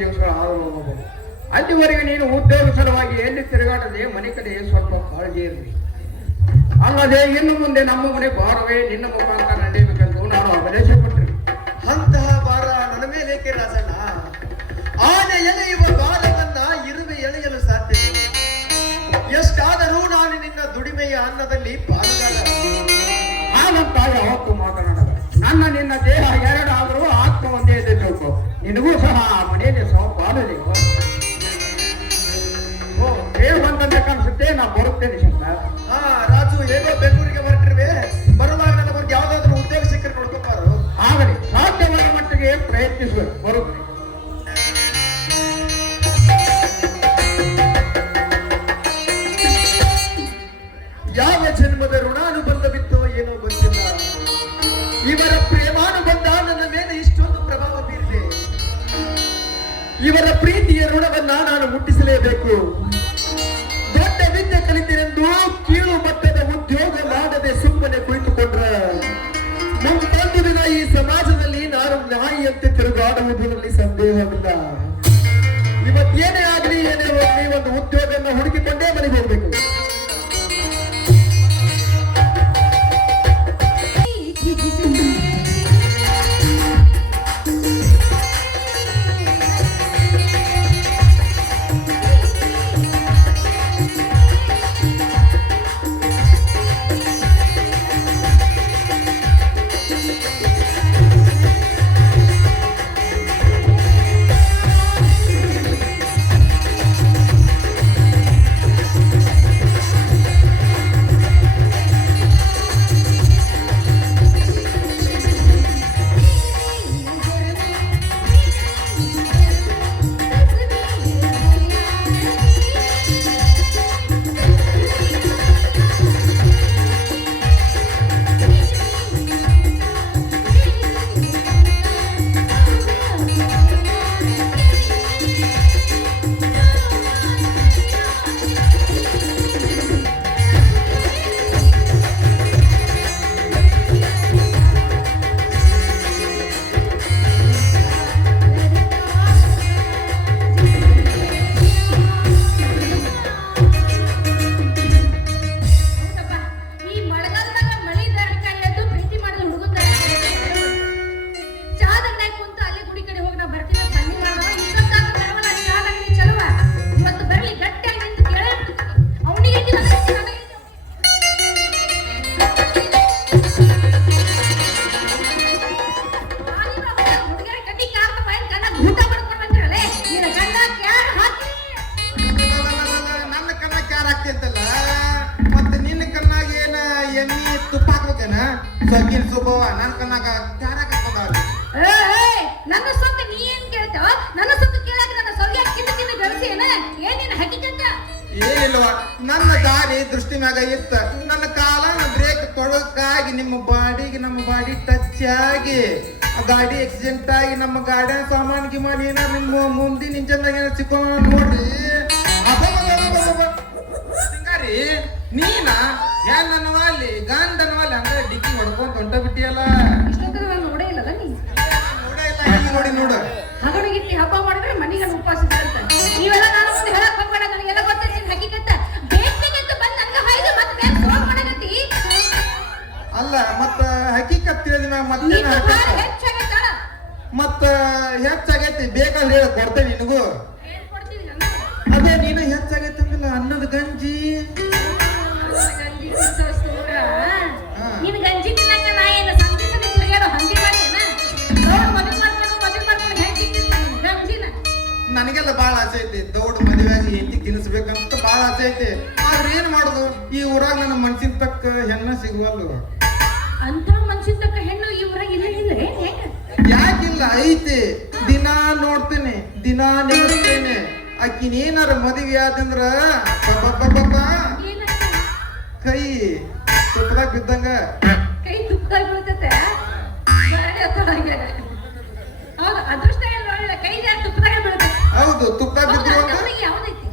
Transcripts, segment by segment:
ದಿವಸಗಳು ಆದರೂ ಹೋಗಬಹುದು. ಅಲ್ಲಿವರೆಗೆ ನೀನು ಉದ್ಯೋಗ ಸಲುವಾಗಿ ಎಲ್ಲಿ ತಿರುಗಾಡದೆ ಮನೆ ಕಡೆ ಸ್ವಲ್ಪ ಕಾಳಜಿ ಇರಲಿ. ಅಲ್ಲದೆ ಇನ್ನು ಮುಂದೆ ನಮ್ಮ ಮನೆ ಭಾರವೇ ನಿನ್ನ ಮುಖಾಂತರ ನಡೆಯಬೇಕೆಂದು ನಾನು ಆದೇಶ ಕೊಟ್ಟೆ. ಅಂತಹ ಭಾರ ನನ್ನ ಮೇಲೇಕೆ ರಾಜಣ್ಣ? ಆನೆ ಎಳೆಯುವ ಭಾರವನ್ನ ಇರುವೆ ಎಳೆಯಲು ಸಾಧ್ಯ. ಎಷ್ಟಾದರೂ ನಾನು ನಿನ್ನ ದುಡಿಮೆಯ ಅನ್ನದಲ್ಲಿ ಪಾಲುಗಾರ. ಹಾಗಂತ ಯಾವತ್ತು ಮಾತನಾಡದ. ನನ್ನ ನಿನ್ನ ದೇಹ ಎರಡಾದರೂ ಆತ್ಮ ಒಂದೇ ಇದೆ ತಿಳ್ಕೊ. ನಿನಗೂ ಸಹ ಆ ಮನೆಯಲ್ಲಿ ಸಹ ಪಾಲಿದೆ. ಓ ದೇವಂತಂತೆ ಕಾಣಿಸುತ್ತೆ. ನಾ ಬರುತ್ತೇನೆ ಶಂಕರ್. ರಾಜು ಹೇಗೋ ಬೆಂಗಳೂರಿಗೆ ಹೊರಟಿರುವೆ. ಬರುವಾಗ ನನ್ನ ಬಗ್ಗೆ ಯಾವ್ದಾದ್ರು ಉದ್ಯೋಗ ಸಿಕ್ಕರೆ ನೋಡ್ಕೊಬಾರು. ಆಗಲಿ, ಸಾಧ್ಯವಾದ ಮಟ್ಟಿಗೆ ಪ್ರಯತ್ನಿಸಬೇಕು. ಬರುತ್ತೇನೆ. ಯಾವ ಜನ್ಮದ ಋಣಾನುಬಂಧವಿತ್ತೋ ಏನೋ ಗೊತ್ತಿಲ್ಲ. ಇವರ ಪ್ರೇಮಾನುಬಂಧ ನನ್ನ ಮೇಲೆ ಇಷ್ಟೊಂದು ಪ್ರಭಾವ ಬೀರಿದೆ. ಇವರ ಪ್ರೀತಿಯ ಋಣವನ್ನ ನಾನು ಮುಟ್ಟಿಸಲೇಬೇಕು. ದೊಡ್ಡ ವಿದ್ಯೆ ಕಲಿತಿರೆಂದು ಕೀಳು ಮಟ್ಟದ ಉದ್ಯೋಗ ಮಾಡದೆ ಸುಮ್ಮನೆ ಕುಳಿತುಕೊಂಡ್ರ ಮುಂಬಂದಿನ ಈ ಸಮಾಜದಲ್ಲಿ ನಾನು ನಾಯಿಯಂತೆ ತಿರುಗಾಡುವುದರಲ್ಲಿ ಸಂದೇಹವಿಲ್ಲ. ಇವತ್ತೇನೇ ಆಗಲಿ ಏನೇ ಹೋಗಲಿ ಒಂದು ಉದ್ಯೋಗವನ್ನು ಹುಡುಕಿಕೊಂಡೇ ಮನೆಗೆ ಹೋಗ್ಬೇಕು. ಮತ್ತೆ ನಿನ್ನ ಕಣ್ಣಾಗ ಏನ ಎಣ್ಣೆ ತುಪ್ಪ ಹಾಕ್ಬೇಕೇನ? ಸೊಕ್ಕಿನ ಸುಬ್ಬವ ನನ್ನ ಕಣ್ಣಾಗ ತ್ಯಾರ ಹಾಕೊಂಡವ್ರಿ. ನನ್ನ ಸೊಕ್ಕ ನೀ ಏನ್ ಕೇಳ್ತಾವ? ನನ್ನ ಸೊಕ್ಕ ಕೇಳಾಕ ನನ್ನ ಸೊಲ್ಗೆ ಕಿಂದ ಬೆಳೆಸಿಯೇನ? ಏನೇನು ಹಕ್ಕಿಕಂತ? ಏನಿಲ್ವ, ನನ್ನ ದಾರಿ ದೃಷ್ಟಿ ಮ್ಯಾಗ ಇತ್ತ. ನನ್ನ ಕಾಲನ ಬ್ರೇಕ್ ತೊಡಕಾಗಿ ನಿಮ್ಮ ಬಾಡಿಗೆ ನಮ್ಮ ಬಾಡಿ ಟಚ್ ಆಗಿ ಗಾಡಿ ಆಕ್ಸಿಡೆಂಟ್ ಆಗಿ ನಮ್ಮ ಗಾಡಿ ಸಾಮಾನ್ ಗಿಮಾನ್ ಏನ ನಿಮ್ಮ ಮುಂದಿನ ಇಂಜನ್ದಾಗ ಏನ ಸಿಕ್ಕೊಂಡ್ ನೋಡ್ರಿ. ಸಿಂಗಾರಿ ನೀನ ಹೆಣ್ಣನವಾಲಿ ಗಂಡನವಾಲಿ ಅಂದ್ರೆ ಡಿಕ್ಕಿ ಹೊಡ್ಕೊಂಡ್ ಹೊಂಟ ಬಿಟ್ಟಿಯಲ್ಲ. ಇಷ್ಟೊಂದು ನಾನು ನೋಡೇ ಇಲ್ಲಲ್ಲ ನೀ? ನೋಡೇ ಇಲ್ಲ, ಈಗ ನೋಡಿ ನೋಡು. ಹಗಡಿಗಿತ್ತಿ ಹಬ್ಬ ಮಾಡಿದ್ರೆ ಮನಿಗೆ ಉಪವಾಸ ಇರುತ್ತೆ. ನೀವೆಲ್ಲ ನಾನು ಮುಂದೆ ಹೇಳಕ್ ಹೋಗ್ಬೇಡ, ನನಗೆಲ್ಲ ಗೊತ್ತಿಲ್ಲ ಹಕ್ಕಿಕಂತ. ಬೇಕಂತ ಬಂದು ನನಗೆ ಹಾಯ್ದು ಮತ್ತೆ ಬೇಗ ಫೋನ್ ಮಾಡಕತ್ತಿ. ಅಲ್ಲ ಮತ್ತ ಹಕ್ಕಿಕತ್ ತಿಳಿದ ಮ್ಯಾಗ ಮತ್ತೆ ಮತ್ತ ಹೆಚ್ಚಾಗೈತಿ ಬೇಕಾದ್ರೆ ಹೇಳ ಕೊಡ್ತೇನೆ ನಿನಗೂ. ಅದೇ ನೀನು ಹೆಚ್ಚಾಗೈತಿ ಅಂದಿಲ್ಲ ಅನ್ನದ ಗಂಜಿ. ನಿನ್ ಗಂಜಿ ತಿನ್ನಕ ನಾ ಏನು ಸಂದೇಶದ ತಿರುಗಾಡೋ ಹಂದಿ ಮಾಡಿಯೇನ? ದೊಡ್ಡ ಮದುವೆ ಮಾಡ್ಕೊಂಡು ಗಂಜಿನ. ನನಗೆಲ್ಲ ಬಾಳ ಆಸೆ ಐತಿ ದೊಡ್ಡ ಮದುವೆಯಾಗಿ ಹೆಂಡತಿ ತಿನ್ನಿಸ್ಬೇಕಂತ ಬಾಳ ಆಸೆ ಐತಿ. ಆದ್ರೆ ಏನ್ ಮಾಡುದು, ಈ ಊರಾಗ ನನ್ನ ಮನ್ಸಿನ ತಕ್ಕ ಹೆಣ್ಣ ಸಿಗುವಲ್ಲು. ಅಂತ ಮನ್ಸಿನ ತಕ್ಕ ಹೆಣ್ಣು ಈ ಊರಾಗ ಇಲ್ಲ ಇಲ್ಲೇ? ಯಾಕಿಲ್ಲ, ಐತಿ. ದಿನಾ ನೋಡ್ತೇನೆ, ದಿನಾ ನೆನೆಸ್ತೇನೆ. ಆಕಿನೇನಾರ ಮದುವೆ ಆದಂದ್ರ ಕೈ ತುಪ್ಪದಾಗ ಬಿದ್ದಂಗ. ಕೈ ತುಪ್ಪದಾಗ ಬೀಳ್ತೈತೆ. ಹೌದು, ಅದೃಷ್ಟ ಕೈ ತುಪ್ಪದಾಗ ಬೀಳ್ತೈತೆ. ಹೌದು, ತುಪ್ಪದಾಗ ಬಿದ್ದು ಯಾವ್ದೈತಿ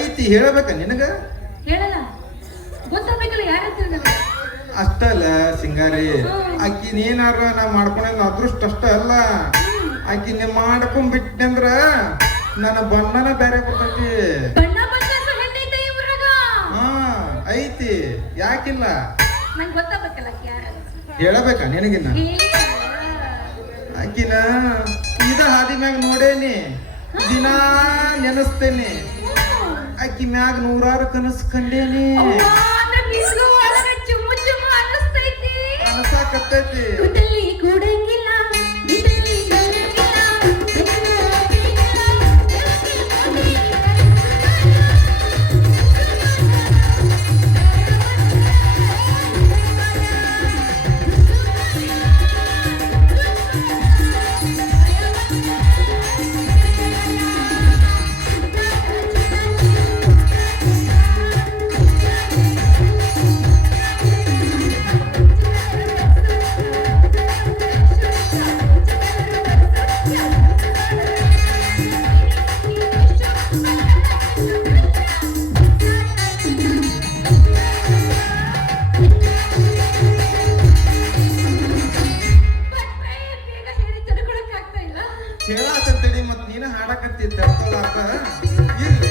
ಐತಿ. ಹೇಳಬೇಕ ನಿನಗ? ಹೇಳಲ್ಲ, ಗೊತ್ತಾಗಬೇಕಲ್ಲ ಯಾರಂತ. ಅಷ್ಟಲ್ಲ ಸಿಂಗಾರಿ, ಆಕಿನೇನಾರ ನಾ ಮಾಡ್ಕೊಂಡ ಅದೃಷ್ಟ ಅಷ್ಟ ಅಲ್ಲ. ಆಕಿನ ಮಾಡ್ಕೊಂಡ್ಬಿಟ್ಟಂದ್ರ ನನ್ನ ಬಣ್ಣನ ಬೇರೆ ಬರ್ತೈತಿ. ಬಣ್ಣ ಬಣ್ಣದ ಹೆಣ್ಣೈತೆ ಇವ್ರಾಗ. ಹಾ ಐತಿ, ಯಾಕಿಲ್ಲ ನಂಗೆ ಗೊತ್ತಾಗಬೇಕಲ್ಲ ಯಾರು ಹೇಳಬೇಕಾ ನಿನಗಿನ್ನ? ಆಕಿನ ಇದ ಹಾದಿ ಮ್ಯಾಗ ನೋಡೇನಿ, ದಿನಾ ನೆನಸ್ತೇನಿ. ಆಕಿ ಮ್ಯಾಗ ನೂರಾರು ಕನಸು ಕಂಡೇನಿ, ಅನಸಾಕತ್ತೈತಿ. ಕೂಡಂಗಿಲ್ಲ ಹೇಳಾತಂತೇಳಿ ಮತ್ ನೀನ ಹಾಡಕತ್ತಿ ತಡ್ಕೊಲಾಕ ಇರ್ಲಿ.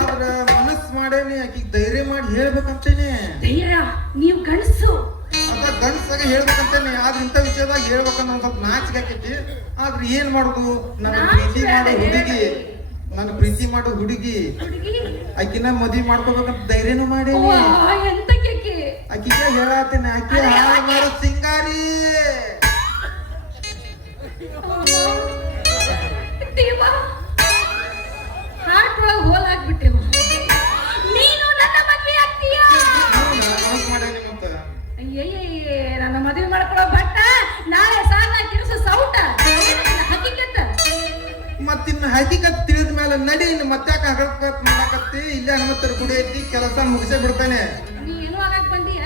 ಆದ್ರ ಮನಸ್ ಮಾಡೇನಿ, ಆಕಿಗ್ ಧೈರ್ಯ ಮಾಡಿ ಹೇಳ್ಬೇಕಂತೇನಿ. ಧೈರ್ಯ ನೀವು ಗಂಡಸು ಅದ ಗಂಡ್ಸಾಗ ಹೇಳ್ಬೇಕಂತೇನಿ. ಆದ್ರ ಇಂಥ ವಿಷಯದಾಗ ಹೇಳ್ಬೇಕಂತ ಒಂದ್ ಸ್ವಲ್ಪ ನಾಚಿಕೆ ಆಕೈತಿ. ಆದ್ರ ಏನ್ ಮಾಡುದು, ನನ್ನ ಪ್ರೀತಿ ಮಾಡೋ ಹುಡುಗಿ, ನನ್ನ ಪ್ರೀತಿ ಮಾಡೋ ಹುಡುಗಿ ಆಕಿನ ಮದ್ವಿ ಮಾಡ್ಕೋಬೇಕಂತ ಧೈರ್ಯನು ಮಾಡೇನಿ. ಎಂತ ಕೇಕೆ ಆಕಿಗೆ ಹೇಳಾತೇನೆ, ಆಕಿ ಹಾಳು ಮಾಡೋ ಸಿಂಗಾರಿ. ಹಾರ್ಟ್ ಒಳಗೆ ಹೋಲ್ ಹಾಕ್ಬಿಟ್ಟೆವು. ನೀನು ನನ್ನ ಮದ್ವೆ ಆಗ್ತೀಯಾ? ಮಾಡೇನಿ ಮತ್ತ ನನ್ನ ಮದುವೆ ಮಾಡ್ಕೊಳ್ಳೋ ಬಟ್ಟ ನಾಳೆ ಸಾಲ ಕಿರಿಸು ಸೌಟ ಹಕ್ಕಿಕತ್ತ. ಮತ್ತಿನ್ನ ಹಕ್ಕಿಕತ್ ತಿಳಿದ ಮೇಲೆ ನಡಿ, ಇನ್ನು ಮತ್ತ್ಯಾಕ ಹಗರ್ಕತ್ ಮಾಡಾಕತ್ತಿ? ಇಲ್ಲೇ ಹನುಮಂತರ ಗುಡಿ ಐತಿ, ಕೆಲಸ ಮುಗಿಸೇ ಬಿಡ್ತಾನೆ. ನೀ ಏನು ಆಗಕ್ ಬಂದೀಯ?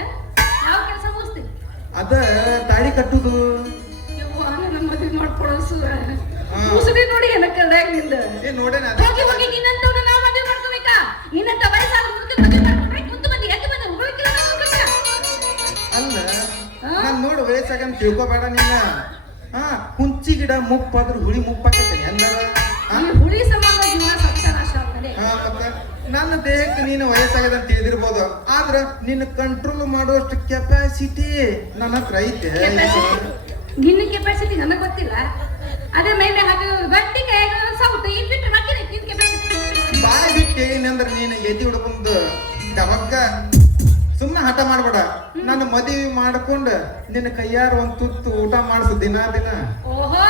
ಯಾವ ಕೆಲಸ ಮುಗಿಸ್ತಿ? ಅದ ತಾಳಿ ಕಟ್ಟುದು. ನನ್ನ ಮದುವೆ ಮಾಡ್ಕೊಳ್ಳೋ ಮುಸುಡಿ ನೋಡಿ ಏನ ಕಲ್ದಾಗ ನಿಂದ ನೋಡೇನ ಹೋಗಿ ಹೋಗಿ ನಿನ್ನಂತವ್ನ ನಾ ಮದುವೆ ಮಾಡ್ಕೋಬೇಕಾ? ನಿನ್ನಂತ ವಯಸ್ಸಾದ ಮುದುಕ ಮದುವೆ ಮಾಡ್ಕೊಂಡ್ರೆ ಕುಂತು ಬಂದು ಎದ್ದು ಬಂದು ಉಗುಳಿಕಿಲ್ಲ ಅಲ್ಲ. ನಾನ್ ನೋಡು ವಯಸ್ಸಾಗಂತ ತಿಳ್ಕೊಬೇಡ ನೀನ. ಹುಂಚಿ ಗಿಡ ಮುಪ್ಪಾದ್ರ ಹುಳಿ ಮುಪ್ಪಾಕೈತೇನೆ ಎಲ್ಲರ. ಹುಳಿ ಸಂಬಂಧ ಜೀವನ ಸತ್ಯನಾಶ ಆಗ್ತದೆ. ಮತ್ತೆ ನನ್ನ ದೇಹಕ್ಕೆ ನೀನು ವಯಸ್ಸಾಗದಂತ ತಿಳಿದಿರ್ಬೋದು, ಆದ್ರ ನಿನ್ನ ಕಂಟ್ರೋಲ್ ಮಾಡುವಷ್ಟು ಕೆಪಾಸಿಟಿ ನನ್ನ ಹತ್ರ ಐತೆ. ನಿನ್ನ ಕೆಪಾಸಿಟಿ ನನಗೆ ಗೊತ್ತಿಲ್ಲ. ಅದೇ ಮೇಲೆ ಹಾಕಿದ ಗಟ್ಟಿ ಕೈಯಾಗ ಸೌಟು ಇಟ್ಬಿಟ್ರೆ ಮತ್ತೆ ನಿನ್ನ ಕೆಪಾಸಿಟಿ ಬಾಯಿ ಬಿಟ್ಟು ಏನಂದ್ರ ನೀನು ಎದಿ ಹುಡ್ಕೊಂಡು ಯಾವಾಗ ಸುಮ್ಮನೆ ಹಠ ಮಾಡ್ಬೇಡ. ನನ್ನ ಮದುವೆ ಮಾಡ್ಕೊಂಡು ನಿನ್ನ ಕೈಯಾರ ಒಂದ್ ತುತ್ತು ಊಟ ಮಾಡಿಸು ದಿನ ದಿನ. ಓಹೋ,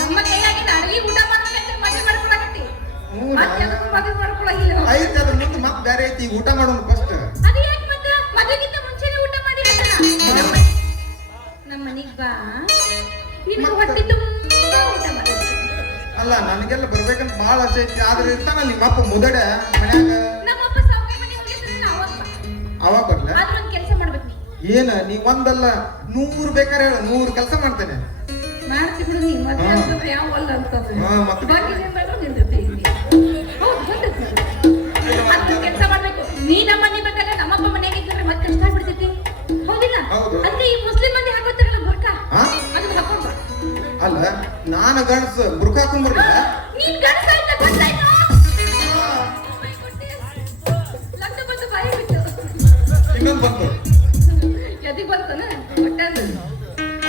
ನಮ್ಮ ಕೈಯಾಗಿನ ಅಡಿಗೆ ಊಟ ಮಾಡ್ಬೇಕಂತ ಮದುವೆ ಮಾಡ್ಕೊಳಕತ್ತಿ. ಮದುವೆ ಮಾಡ್ಕೊಳಗಿಲ್ಲ ಐತೆ, ಅದ್ರ ಮುಂದೆ ಮತ್ತೆ ಬೇರೆ ಐತಿ. ಊಟ ಮಾಡೋಣ ಫಸ್ಟ್. ಅದು ಯಾಕೆ ಮತ್ತೆ ಮದುವೆಗಿಂತ ಮುಂಚೆನೆ ಊಟ ಮಾಡಿ ನಮ್ಮ ಮನೆಗೆ ಬಾ, ನಿನಗೆ ಹೊಟ್ಟೆ ತುಂಬಾ ಊಟ ಮಾಡಿ. ಅಲ್ಲ, ನನಗೆಲ್ಲ ಬರ್ಬೇಕಂತ ಬಹಳ ಆಸೆ ಐತಿ. ಆದ್ರೆ ಇರ್ತಾನ ನಿಮ್ಮಪ್ಪ ಮುದಡೆ ಮನ್ಯಾಗ. ನಮ್ಮಪ್ಪ ಸಾವುಕಾರ ಮನೆಗೆ ಹೋಗಿದ್ರೆ ಅವಾಗ ಬರ್ಲ? ಆದ್ರೆ ಒಂದು ಕೆಲಸ ಮಾಡ್ಬೇಕು ನೀ. ಏನ ನೀ ಒಂದಲ್ಲ 100 ಬೇಕಾರೆ ಹೇಳು, 100 ಕೆಲಸ ಮಾಡ್ತೇನೆ. ಮಾಡ್ತಿ ಬಿಡು ನೀ. ಮದುವೆ ಅಂತಂದ್ರೆ ಯಾವ ಅಲ್ಲ ಅಂತಂದ್ರೆ ಮತ್ತೆ ಬಾಕಿ ಏನ್ ಮಾಡಿದ್ರು ನಿಂದಿರ್ತಿ ಇಲ್ಲಿ. ಹೌದು, ಗೊತ್ತೈತಿ. ಅದೊಂದು ಕೆಲಸ ಮಾಡ್ಬೇಕು. ನೀ ನಮ್ಮ ಮನೆ ಬೇಕಾದ್ರೆ ನಮ್ಮಪ್ಪ ಮನೆಗೆ ಇದ್ರೆ ಮತ್ತೆ ಕಷ್ಟ ಆಗ್ಬಿಡ್ತೈತಿ. ಹೌದಿಲ್ಲ? ಅಂದ್ರೆ ಈ ಮುಸ್ಲಿಂ ಮಂದಿ ಹಾಕೋತಾರಲ್ಲ ಬುರ್ಕಾ, ಅದನ್ನ ಹಾಕೊಂಡ್ ಬಾ. ಅಲ್ಲ, ನಾನು ಗಂಡಸ ಬುರ್ಕ ಹಾಕೊಂಡ್ಬರ್ಲ? ನೀನ್ ಗಂಡಸ ಅಂತ ಗೊತ್ತಾಯ್ತಾ? ಲಗ್ನ ಬಂದು ಬಾಯಿ ಬಿಟ್ಟು ಇನ್ನೊಂದು ಬಂತು. ಎದಿಗ್ ಬಂತಾನ ಹೊಟ್ಟೆಂದು.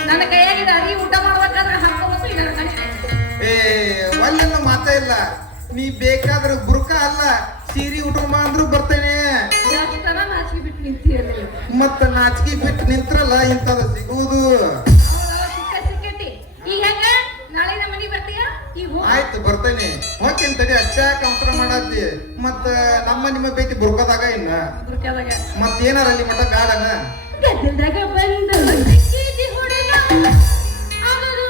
ನನ್ನ ಕೈಯಾಗಿದ ಅರಿ ಊಟ ಮಾಡ್ಬೇಕಾದ್ರೆ ಹಾಕೋಬೇಕು. ಇಲ್ಲ ಏ ಒಲ್ಲೆಲ್ಲ ಮಾತಾ ಇಲ್ಲ. ನೀ ಬೇಕಾದ್ರೆ ಬುರ್ಕ ಅಲ್ಲ, ಸೀರೆ ಉಟ್ಕೊಂಬ ಅಂದ್ರು ಬರ್ತೇನೆ. ನಾಚಿಕೆ ಬಿಟ್ಟು ನಿಂತಿಯಲ್ಲ. ಮತ್ತ ನಾಚಿಕೆ ಬಿಟ್ಟು ನಿಂತ್ರಲ್ಲ ಇಂಥದ ಸಿಗುವುದು. ಸಿಕ್ಕಟ್ಟಿ. ಈಗ ಹೆಂಗ ನಾಳೆ ನಮ್ಮ ಮನೆಗೆ ಬರ್ತೀಯಾ? ಈಗ ಆಯ್ತು, ಬರ್ತೇನೆ. ಹೋಗ್ತೀನಿ ತಡಿ, ಅಷ್ಟೇ ಕಂಪ್ರ ಮಾಡತ್ತಿ. ಮತ್ತ ನಮ್ಮ ನಿಮ್ಮ ಬೇಕಿ ಬುರ್ಕದಾಗ ಇನ್ನ ಬುರ್ಕದಾಗ ಮತ್ತೇನಾರ ಅಲ್ಲಿ ಮಠ ಗಾಡನ ಗದ್ದಲ್ದಾಗ ಬಂದು ಹುಡುಗ ಅವನು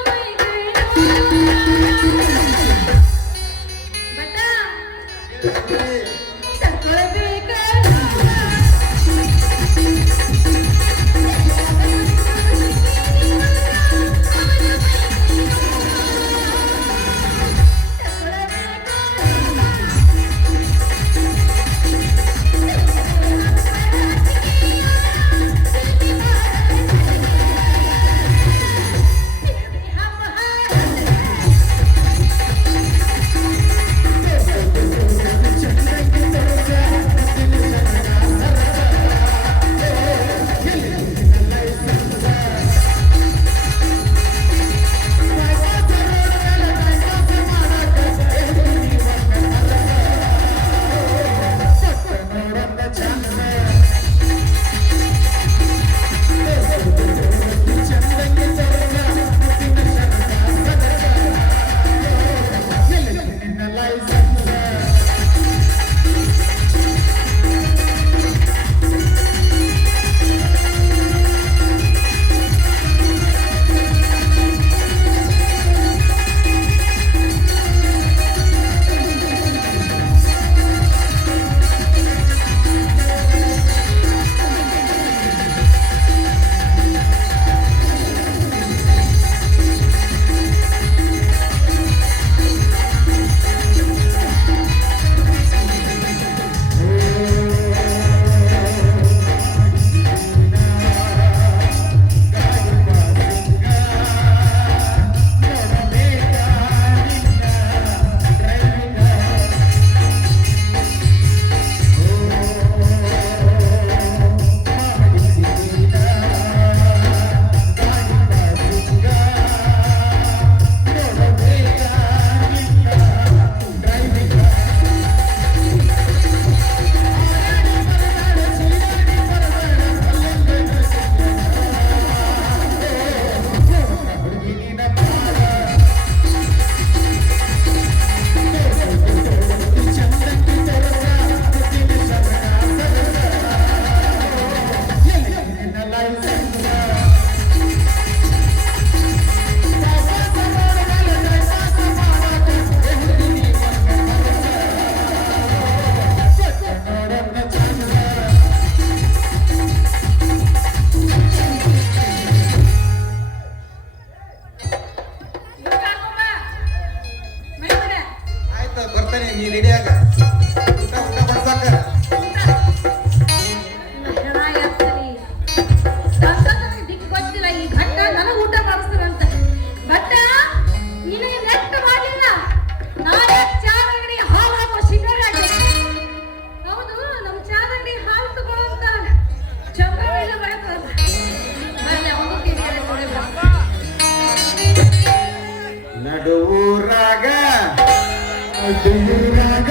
ಅಡ್ಡೂರಾಗ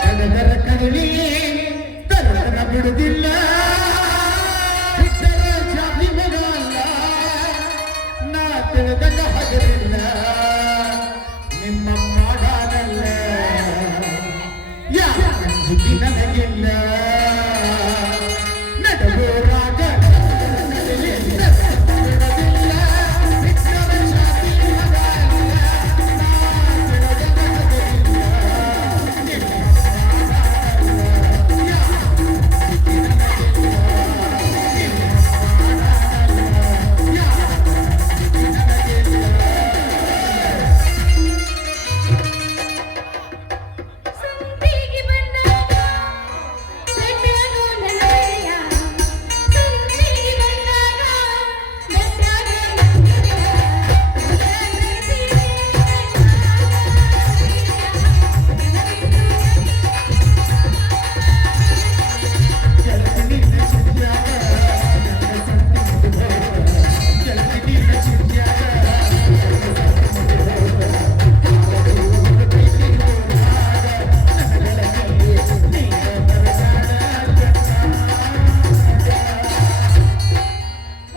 ಸಡಗರ ಕರಳಿ ತರತನ ಬಿಡುವುದಿಲ್ಲ ಬಿಟ್ಟರ ಜಾತಿ ಮಗಲ್ಲ ನಾ ತಿಳಿದಾಗ ಹಗಲಿಲ್ಲ ನಿಮ್ಮ ಮಾಡಾನಲ್ಲ ಯಾವ ಅಂಜಿಕೆ ನನಗಿಲ್ಲ ನಡಗೋರಾಗ ಸಂತಿಗೆ ಬಂದಾಗ ಬೆಟ್ಟನು ನನಗೆಯ ಸಂತಿಗೆ ಬಂದಾಗ ಬೆಟ್ಟನು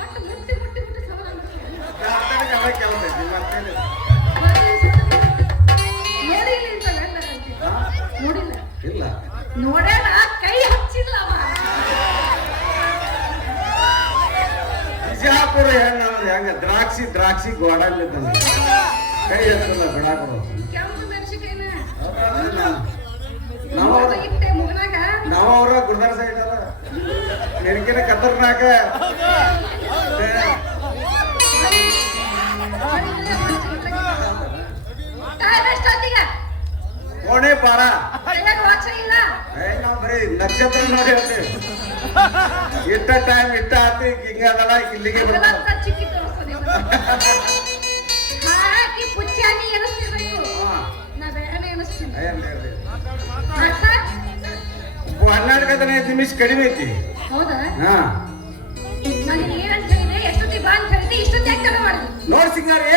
ಒಟ್ಟು ಮುಟ್ಟಿ ಸವಾಲ ನೋಡಿಲ್ಲ ನೋಡಿಲ್ಲ ಇಲ್ಲ ನೋಡ್ಯಾನ ಕೈ ಹಚ್ಚಿಲ್ಲ ಅವ ಬಿಜಾಪುರ ಹೆಣ್ಣಂದ್ರೆ ಹೆಂಗ ದ್ರಾಕ್ಷಿ ಗೋಡಲ್ಲಿ ಕೈ ಹತ್ತಲ್ಲ ಬಿಡಾಕರು ಕೆಂಪು ಮೆಣಸಿನಕಾಯಿನ ನಾವು ಇಟ್ಟೆ ಮುಗನಾಗ ನಾವು ಅವ್ರ ಗುರುದಾರ ಸೈಡ್ ಅಲ್ಲ ನೆನಕಿನ ಕತ್ತರ್ನಾಕ ಟೈಮ್ ಎಷ್ಟೊತ್ತಿಗೆ ಕೋಣೆ ಪಾರ ಕೈಯಾಗ ವಾಚ ಇಲ್ಲ ನಾವು ಬರೀ ನಕ್ಷತ್ರ ನೋಡಿ ಹೇಳ್ತೇವೆ ಇಷ್ಟ ಟೈಮ್ ಇಷ್ಟ ಆತಿ ಹಿಂಗದಲ್ಲ ಇಲ್ಲಿಗೆ ಬರ್ತಾರೆ ಇವತ್ತ ಚಿಕ್ಕಿ ತೋರಿಸ್ತದೆ ಹಾಕಿ ಪುಚ್ಚಾಗಿ ಎನಿಸ್ತಿರ್ಬೇಕು ನಾ ಬೇಗನೆ ಎನಿಸ್ತೀನಿ ಅರ್ಥ? 12 ನಿಮಿಷ ಕಡಿಮೆ ಐತಿ ಹೌದಾ ಹಾ ನನಗೆ ಏನಂತ ಹೇಳಿದೆ ಎಷ್ಟೊತ್ತಿಗೆ ಬಾ ಅಂತ ಹೇಳಿದೆ ಇಷ್ಟೊತ್ತಿಗೆ ಯಾಕೆ ಮಾಡಿದೆ ನೋಡ್ ಸಿಂಗಾರಿ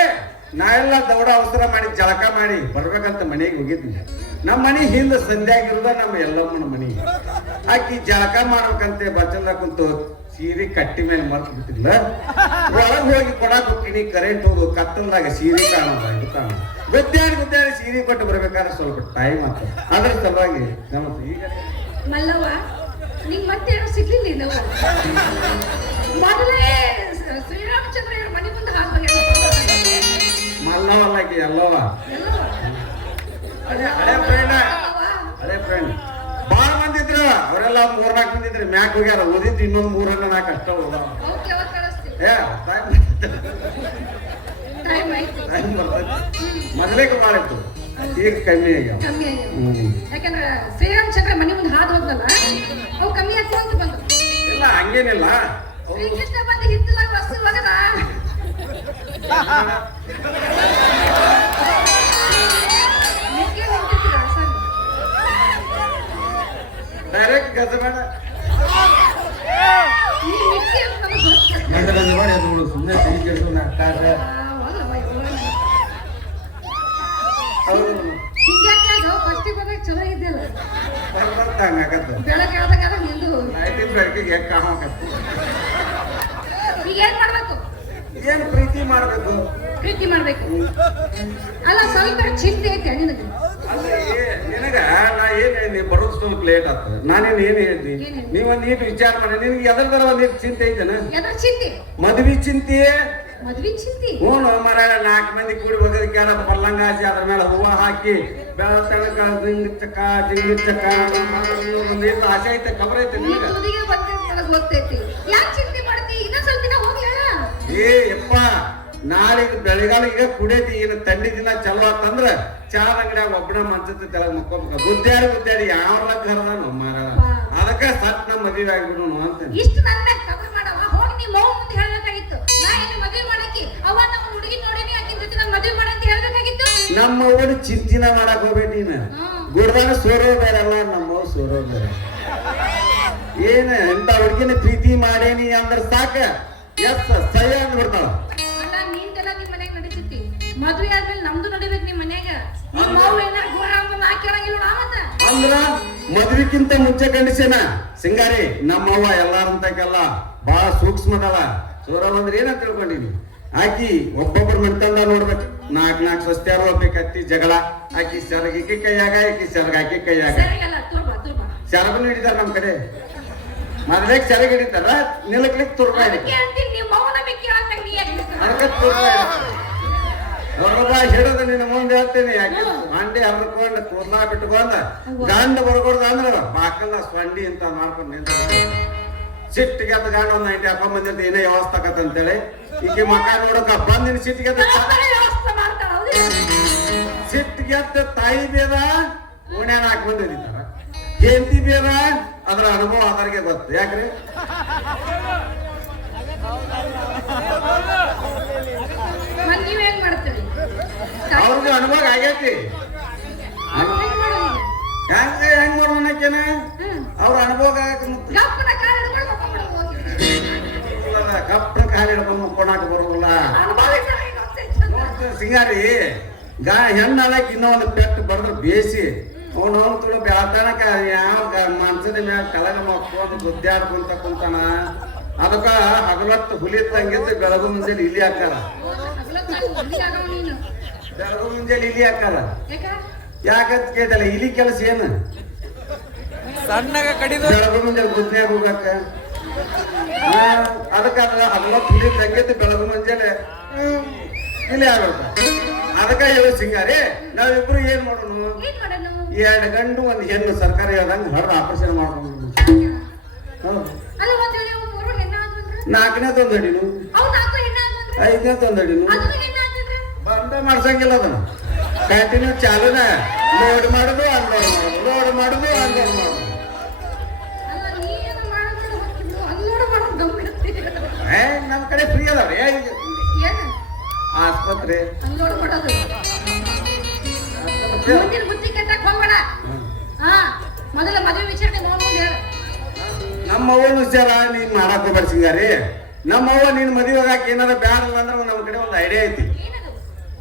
ನಾ ಎಲ್ಲ ದೌಡ ಅವಸರ ಮಾಡಿ ಜಳಕ ಮಾಡಿ ಬರ್ಬೇಕಂತ ಮನೆಗೆ ಹೋಗಿದ್ನಿ ನಮ್ಮ ಮನೆ ಹಿಂದ ಸಂಧ್ಯಾಗಿರುದ ನಮ್ಮ ಎಲ್ಲಮ್ಮನ ಮನಿ ಆಕಿ ಜಳಕ ಮಾಡ್ಬೇಕಂತೆ ಬಚ್ಚಲ್ದಾಗ ಕುಂತು ಸೀರೆ ಕಟ್ಟಿ ಮೇಲೆ ಮರ್ತು ಬಿಟ್ಟಿಲ್ಲ ಒಳಗ್ ಹೋಗಿ ಕೊಡಾಕ್ ಹೋಗ್ತೀನಿ ಕರೆಂಟ್ ಹೋಗು ಕತ್ತಲ್ದಾಗ ಸೀರೆ ಕಾಣೋದ ಗುದ್ದಾಡಿ ಸೀರೆ ಕೊಟ್ಟು ಬರ್ಬೇಕಾದ್ರೆ ಸ್ವಲ್ಪ ಟೈಮ್ ಆತ ಅದ್ರ ಸಲುವಾಗಿ ನಮ್ಮ ಈಗ ಮಲ್ಲವ್ವ ನಿಂಗ್ ಮತ್ತೇನು ಸಿಗ್ಲಿಲ್ಲ ನಾವು ಮೊದಲೇ ಶ್ರೀರಾಮಚಂದ್ರ ಇವ್ರ ಮನೆ ಮುಂದೆ ಹಾಕಿ ಮಲ್ಲವಲ್ಲಾಕಿ ಎಲ್ಲವ ಹಳೆ ಫ್ರೆಂಡ್ ಬಾಳ ಮಂದಿ ಇದ್ರು ಅವರೆಲ್ಲ 3-4 ಮಂದಿ ಇದ್ರು ಮ್ಯಾಕ್ ಹೋಗ್ಯಾರ ಓದಿದ್ದು ಇನ್ನೊಂದು 3-4 ಅಷ್ಟ ಹೋದ ಓಕೆ ಅವಾಗ ಕಳಿಸ್ತೀವಿ ಏ ಟೈಮ್ ಆಯ್ತು ಮೊದಲೇಕ ಭಾಳ ಇತ್ತು ಈಗ ಕಮ್ಮಿ ಆಗ್ಯಾವ ಕಮ್ಮಿ ಆಗಿದೆ ಯಾಕಂದ್ರೆ ಶ್ರೀರಾಮಚಂದ್ರ ಮನೆ ಮುಂದೆ ಹಾದು ಹೋದ್ನಲ್ಲ ಅವು ಕಮ್ಮಿ ಆಗ್ತಾವ ಅಂತ ಬಂದು ಇಲ್ಲ ಹಂಗೇನಿಲ್ಲ ಶ್ರೀಕೃಷ್ಣ ಬಂದು ಹಿತ್ತಲಾಗ ವಸ್ತು ಹೋಗದ ಡೈರೆಕ್ಟ್ ಗಜಬೇಡ ಈ ಮಿಕ್ಕಿ ಅಂತ ನಮಗೆ ಗಂಡ ಮಾಡಿ ಅದು ಸುಮ್ಮನೆ ತಿಳಿ ಕೆಡ್ಸು ನಾಟಾಡ್ರೆ ಹೌದು ಹಿಂಗ್ಯಾಕೆ ಅದು ಫಸ್ಟಿಗೆ ಬಂದಾಗ ಚಲೋ ಇದ್ದಿಲ್ಲ ಬರ್ಬರ್ತ ಹಂಗಾಗತ್ತ ಬೆಳಗ್ಗೆ ಆದಾಗ ನಿಂದು ಲೈಟಿನ ಬೆಳಕಿಗೆ ಹೆಂಗ್ ಕಾಣಕತ್ತ ಈಗ ಏನ್ ಮಾಡ್ಬೇಕು ಏನ್ ಪ್ರೀತಿ ಮಾಡ್ಬೇಕು ಪ್ರೀತಿ ಮಾಡ್ಬೇಕು ಅಲ್ಲ ಸ್ವಲ್ಪ ಚಿಂತೆ ಐತೆ ನಿನಗೆ ಅಲ್ಲ ನಿನಗ ನಾ ಏನ್ ಹೇಳಿ ಬರೋದು ಸ್ವಲ್ಪ ಲೇಟ್ ಆಗ್ತದೆ ನಾನೇನ್ ಏನ್ ಹೇಳ್ತಿ ಏನ್ ಹೇಳ್ತಿ? ನೀವೊಂದ್ ನೀಟ್ ವಿಚಾರ ಮಾಡಿ ನಿನ್ಗೆ ಎದರ್ದಾರ ಒಂದ್ ಚಿಂತೆ ಐತೆನ ಎದ್ರ ಚಿಂತೆ ಮದ್ವಿ ಚಿಂತೆ ಮದ್ವಿ ಚಿಂತೆ ಹ್ಞೂ ಮರ 4 ಮಂದಿ ಕೂಡಿ ಬಗದಕ್ಕೆಲ್ಲ ಪಲ್ಲಂಗ ಹಾಕಿ ಅದ್ರ ಮೇಲೆ ಹೂವ ಹಾಕಿ ಬೆಳತನಕ ಜಿಂಗಿಚ್ಚಕ ಒಂದೇನು ಆಸೆ ಐತೆ ಖಬರ್ ಐತೆ ನೀ ನಿನಗ ತುದಿಗೆ ಬಂದ ನನಗೆ ಗೊತ್ತೈತಿ ಯಾಕೆ ಚಿಂತೆ ಮಾಡ್ತಿ ಇನ್ನೊಂದ್ ಸ್ವಲ್ಪ ದಿನ ಹೋಗ್ಲಾ ಏ ಯಪ್ಪ ನಾಳೆಗೆ ಬೆಳಗಾಲ ಈಗ ಕುಡಿಯತಿ ಏನು ತಂಡಿ ದಿನ ಚಲೋ ಆತಂದ್ರ ಚಾ ಅಂಗಡಿಯಾಗ ಒಬ್ಬನ ಮಂಚದ ತೆಳಗ್ ಮಕ್ಕೋಬೇಕ ಗುದ್ದಾಡಿ ಯಾವ ಕರ್ದ ನಮ್ಮ ಅದಕ್ಕ ಸಟ್ ನಮ್ಮ ಮದುವೆ ಆಗ್ಬಿಡು ಅಂತ ಇಷ್ಟು ನನ್ನ ಕಬರ್ ಮಾಡವ ಹೋಗಿ ನೀ ಮೌ ಮುಂದೆ ಹೇಳ್ಬೇಕಾಗಿತ್ತು ನಾ ಏನು ಮದುವೆ ಮಾಡಕ್ಕೆ ಅವ ನಮ್ಮ ಹುಡುಗಿ ನೋಡಿನಿ ಆಕಿನ ಜೊತೆ ನಾನು ಮದುವೆ ಮಾಡಂತ ಹೇಳ್ಬೇಕಾಗಿತ್ತು ನಮ್ಮ ಅವ್ವನ ಚಿಂತಿನ ಮಾಡಕ್ ಹೋಗ್ಬೇಡಿ ನೀನು ಗುಡ್ದಾಗ ಸೋರೋ ಬೇರಲ್ಲ ನಮ್ಮ ಸೋರೋ ಬೇರೆ ಏನ ಎಂತ ಹುಡುಗಿನ ಪ್ರೀತಿ ಮಾಡೇನಿ ಅಂದ್ರ ಸಾಕ ಎಸ್ ಸಹ್ಯ ಅಂದ್ಬಿಡ್ತಾಳ ಅಲ್ಲ ನಿಂದೆಲ್ಲ ನಿಮ್ ಮನ್ಯಾಗ ನಡೀತೈತಿ ಮದ್ವೆ ಆದ್ಮೇಲೆ ನಮ್ದು ನಡಿಬೇಕು ನಿಮ್ ಮನ್ಯಾಗ ನಿಮ್ ಮಾವು ಏನಾರ ಮದ್ವಿಕ್ಕಿಂತ ಮುಂಚೆ ಕಂಡಿಸೇನ ಸಿಂಗಾರಿ ನಮ್ಮವ್ವ ಎಲ್ಲಾರಂತಕ್ಕೆಲ್ಲ ಬಹಳ ಸೂಕ್ಷ್ಮದಳ ಸೂರ ಬಂದ್ರೆ ಏನಂತ ತಿಳ್ಕೊಂಡಿನಿ ಆಕಿ ಒಬ್ಬೊಬ್ಬರು ಮೆಂತಂದ ನೋಡ್ಬೇಕು 4 ಸ್ವಸ್ತ್ಯಾರು ಒಬ್ಬಕತ್ತಿ ಜಗಳ ಆಕಿ ಸೆರಗಿಕ್ಕಿ ಕೈಯಾಗ ಆಕಿ ಸೆರಗಾಕಿ ಕೈಯಾಗ ಸೆರಗನ್ನು ಹಿಡಿತಾರ ನಮ್ ಕಡೆ ಮೊದಲೇಕ್ ಸೆರಗ್ ಹಿಡಿತಾರ ನಿಲಕ್ಲಿಕ್ ತುರ್ಬ ಹಿಡಿದು ನಿನ್ನ ಮುಂದೆ ಹೇಳ್ತೀನಿ ಯಾಕೆ ಮಂಡಿ ಹರ್ಕೊಂಡು ಕೂದ್ಲಾ ಬಿಟ್ಕೊಂಡ ಗಂಡ ಬರ್ಕೊಡ್ದ ಅಂದ್ರ ಬಾಕಲ್ಲ ಸ್ವಂಡಿ ಅಂತ ಮಾಡ್ಕೊಂಡು ನಿಂತ ಸಿಟ್ಟಿಗೆ ಅದ ಗಂಡ ಒಂದ್ 90 ಹಾಕೊಂಡ್ ಬಂದಿರ್ತ ಏನೇ ವ್ಯವಸ್ಥೆ ಆಕತ್ ಅಂತೇಳಿ ಈಕೆ ಮಕ್ಕ ನೋಡಕ ಬಂದಿನ ಸಿಟ್ಟಿಗೆ ತಾಯಿ ಬೇದ ಓಣ್ಯಾನ ಹಾಕೊಂಡ್ ಹಿಡಿತಾರ ಹೆಂಡತಿ ಬೇದ ಅದ್ರ ಅನುಭವ ಅದರಿಗೆ ಗೊತ್ತು ಯಾಕ್ರಿ ನೀವೇನ್ ಮಾಡ್ತೀರಿ ಅವ್ರಿಗೆ ಅನುಭವ ಆಗೈತಿ ಹೆಂಗ್ ಮಾಡೋಣಕ್ಕೇನ ಅವ್ರ ಅನುಭವ ಕಪ್ಪನ ಕಾಲ ಹಿಡ್ಕೊಂಡು ಮುಕ್ಕೊಳಾಕ ಬರೋಲ್ಲ ಸಿಂಗಾರಿ ಹೆಣ್ಣಾಳಕ್ ಇನ್ನೂ ಒಂದು ಪೆಟ್ಟು ಬಡದ್ರ ಬೇಸಿ ಅವನು ತುಳು ಬೆಳತನಕ ಯಾವ ಮನ್ಸದ ಮ್ಯಾಲ ಕಲಗ ಮಕ್ಕೊಂಡು ಗುದ್ದಾಡ್ಕೊಂತ ಕುಂತಾನ ಅದಕ್ಕ ಹಗಲತ್ತು ಹುಲಿ ತಂಗಿದ್ದು ಬೆಳಗು ಮುಂಜಾನೆ ಇಲಿ ಹಾಕಾರ ಬೆಳಗು ಮುಂಜಾನೆ ಇಲಿ ಹಾಕಾರ ಯಾಕಂತ ಕೇಳ್ದಲ್ಲ ಇಲಿ ಕೆಲಸ ಏನು ಸಣ್ಣಗ ಕಡಿದು ಬೆಳಗು ಮುಂಜಾನೆ ಗುದ್ನ್ಯಾಗ ಹೋಗಕ್ಕ ಅದಕ್ಕ ಹಗಲತ್ತು ಹುಲಿ ತಂಗಿದ್ದು ಬೆಳಗು ಮುಂಜಾನೆ ಇಲಿ ಆಗ್ಬೇಕ ಅದಕ್ಕ ಹೇಳೋ ಸಿಂಗಾರಿ ನಾವಿಬ್ರು ಏನ್ ಮಾಡೋಣ 2 ಗಂಡು 1 ಹೆಣ್ಣು ಸರ್ಕಾರ ಹೇಳ್ದಂಗ ಹೊರ ಆಪರೇಷನ್ ಮಾಡ್ಕೊಂಡು ನಾಲ್ಕನೇ ತಂದಡಿನು 5ನೇ ತಂದಡಿನು ಬಂದ ಮಾಡ್ಸಂಗಿಲ್ಲ ಅದನ್ನ ಕಂಟಿನ್ಯೂ ಚಾಲುನ ಲೋಡ್ ಮಾಡುದು ಅನ್ಲೋಡ್ ಮಾಡುದು ಲೋಡ್ ಮಾಡುದು ಅನ್ಲೋಡ್ ಮಾಡುದು ನಮ್ ಕಡೆ ಫ್ರೀ ಅದಾವ್ರಿ ಆಸ್ಪತ್ರೆ ಮೊದಲ ಮದುವೆ ವಿಚಾರಣೆ ನಮ್ಮವ್ವ ವಿಚಾರ ನೀನ್ ಮಾಡಕ್ ಹೋಗ್ಬೇಡ ಸಿಂಗಾರಿ ನಮ್ಮವ್ವ ನೀನ್ ಮದುವೆ ಹಾಕಿ ಏನಾರ ಬ್ಯಾಡಲ್ಲ ಅಂದ್ರೆ ನಮ್ಮ ಕಡೆ ಒಂದು ಐಡಿಯಾ ಐತಿ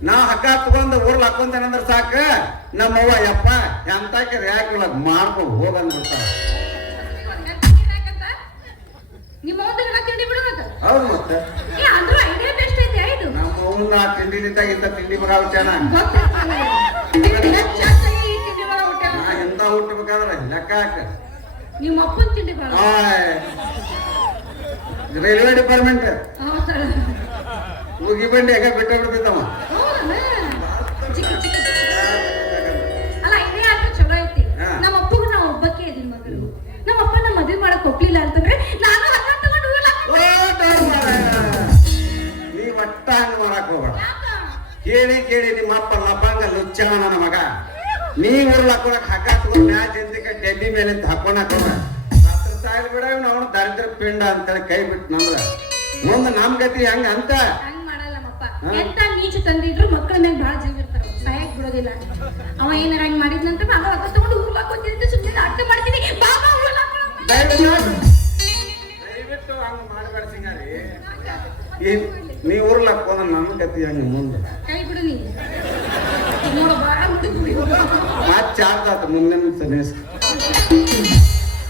ನಾ ಹಗ್ಗ ತಗೊಂಡ್ ಊರ್ಲ್ ಹಾಕೊಂತೇನಂದ್ರ ಸಾಕ ನಮ್ಮವ್ವ ಯಪ್ಪ ಎಂತಾಕೆ ಯಾಕೆ ಮಾಡ್ಕೊಂಡು ಹೋಗಂದ್ಬಿಡ್ತಾರ ಹೌದು ಮತ್ತೆ ನಮ್ಮ ತಿಂಡಿ ನಿಂತಾಗಿಂತ ತಿಂಡಿ ಮಗ ವಿಚಾರ ಎಂತ ಹುಟ್ಟಬೇಕಾದ್ರ ಲೆಕ್ಕ ಹಾಕ ನಿಮ್ಮ ಅಪ್ಪನ ತಿಂಡಿ ರೈಲ್ವೆ ಡಿಪಾರ್ಟ್ಮೆಂಟ್ ಮುಗಿ ಬಂಡಿ ಯಾಕೆ ಬಿಟ್ಟ ಬಿಡ್ತಿದ್ದವ ಅಲ್ಲ ಇದೇ ಆದ್ರೂ ಚಲೋ ಐತಿ ನಮ್ಮ ಅಪ್ಪಗೂ ನಾವು ಒಬ್ಬಕ್ಕೆ ಇದೀನಿ ಮಗಳು ನಮ್ಮ ಅಪ್ಪ ನಮ್ಮ ಮದುವೆ ಮಾಡಕ್ ಒಪ್ಲಿಲ್ಲ ಅಂತಂದ್ರೆ ನಾನು ಹಗ್ಗ ತಗೊಂಡು ನೀ ಒಟ್ಟ ಹಂಗ ಮಾಡಕ್ ಹೋಗ್ಬೇಡ ಕೇಳಿ ನಿಮ್ಮ ಅಪ್ಪ ಲಪಂಗ ಲುಚ್ಚವ ನನ್ನ ಮಗ ನೀ ಊರ್ಲ ಹಾಕೊಳಕ್ ಹಗ್ಗ ತಗೊಂಡ್ ಮ್ಯಾಚ್ ಎಂತಕ್ಕೆ ಡೆಲ್ಲಿ ಮೇಲೆ ಹಾಕೊಳಕ್ ಹೋಗ ರಾತ್ರಿ ಸಾಯಲ್ ಬಿಡ ಅವನು ದರಿದ್ರ ಪಿಂಡ ಅಂತೇಳಿ ಕೈ ಬಿಟ್ಟು ನಮ್ರ ಮುಂದೆ ನಮ್ ಗತಿ ಹಂಗ ಅಂತ ಹಂಗ ಮಾಡಲ್ಲಮ್ಮಪ್ಪ ಎಂತ ನೀಚು ತಂದಿದ್ರು ಮಕ್ಕಳ ಮೇಲೆ ಬಹಳ ಜೀವ ಇರ್ತಾರ ಸಹಾಯಕ್ ಬಿಡೋದಿಲ್ಲ ಅವ ಏನಾರ ಹಂಗ ಮಾಡಿದ್ನಂತ ನಾನು ಹಗ್ಗ ತಗೊಂಡು ಊರ್ಲ ಹಾಕೋತಿದ್ದೆ ಸುಮ್ಮನೆ ಅರ್ಥ ಮಾಡ್ತೀನಿ ಬಾಬಾ ಊರ್ಲ ದಯವಿಟ್ಟು ಹಂಗ ಮಾಡಬೇಡ ಸಿಂಗಾರಿ ನೀ ಊರ್ಲ ಹಾಕೋದ ನಮ್ ಗತಿ ಹಂಗ ಮುಂದೆ ಕೈ ಬಿಡು ನೀ ನೋಡ ಬಾಳ ಮಾತ್ ಚಾರ್ಜ್ ಆತ ಮುಂದಿನ ಸನೇಸ್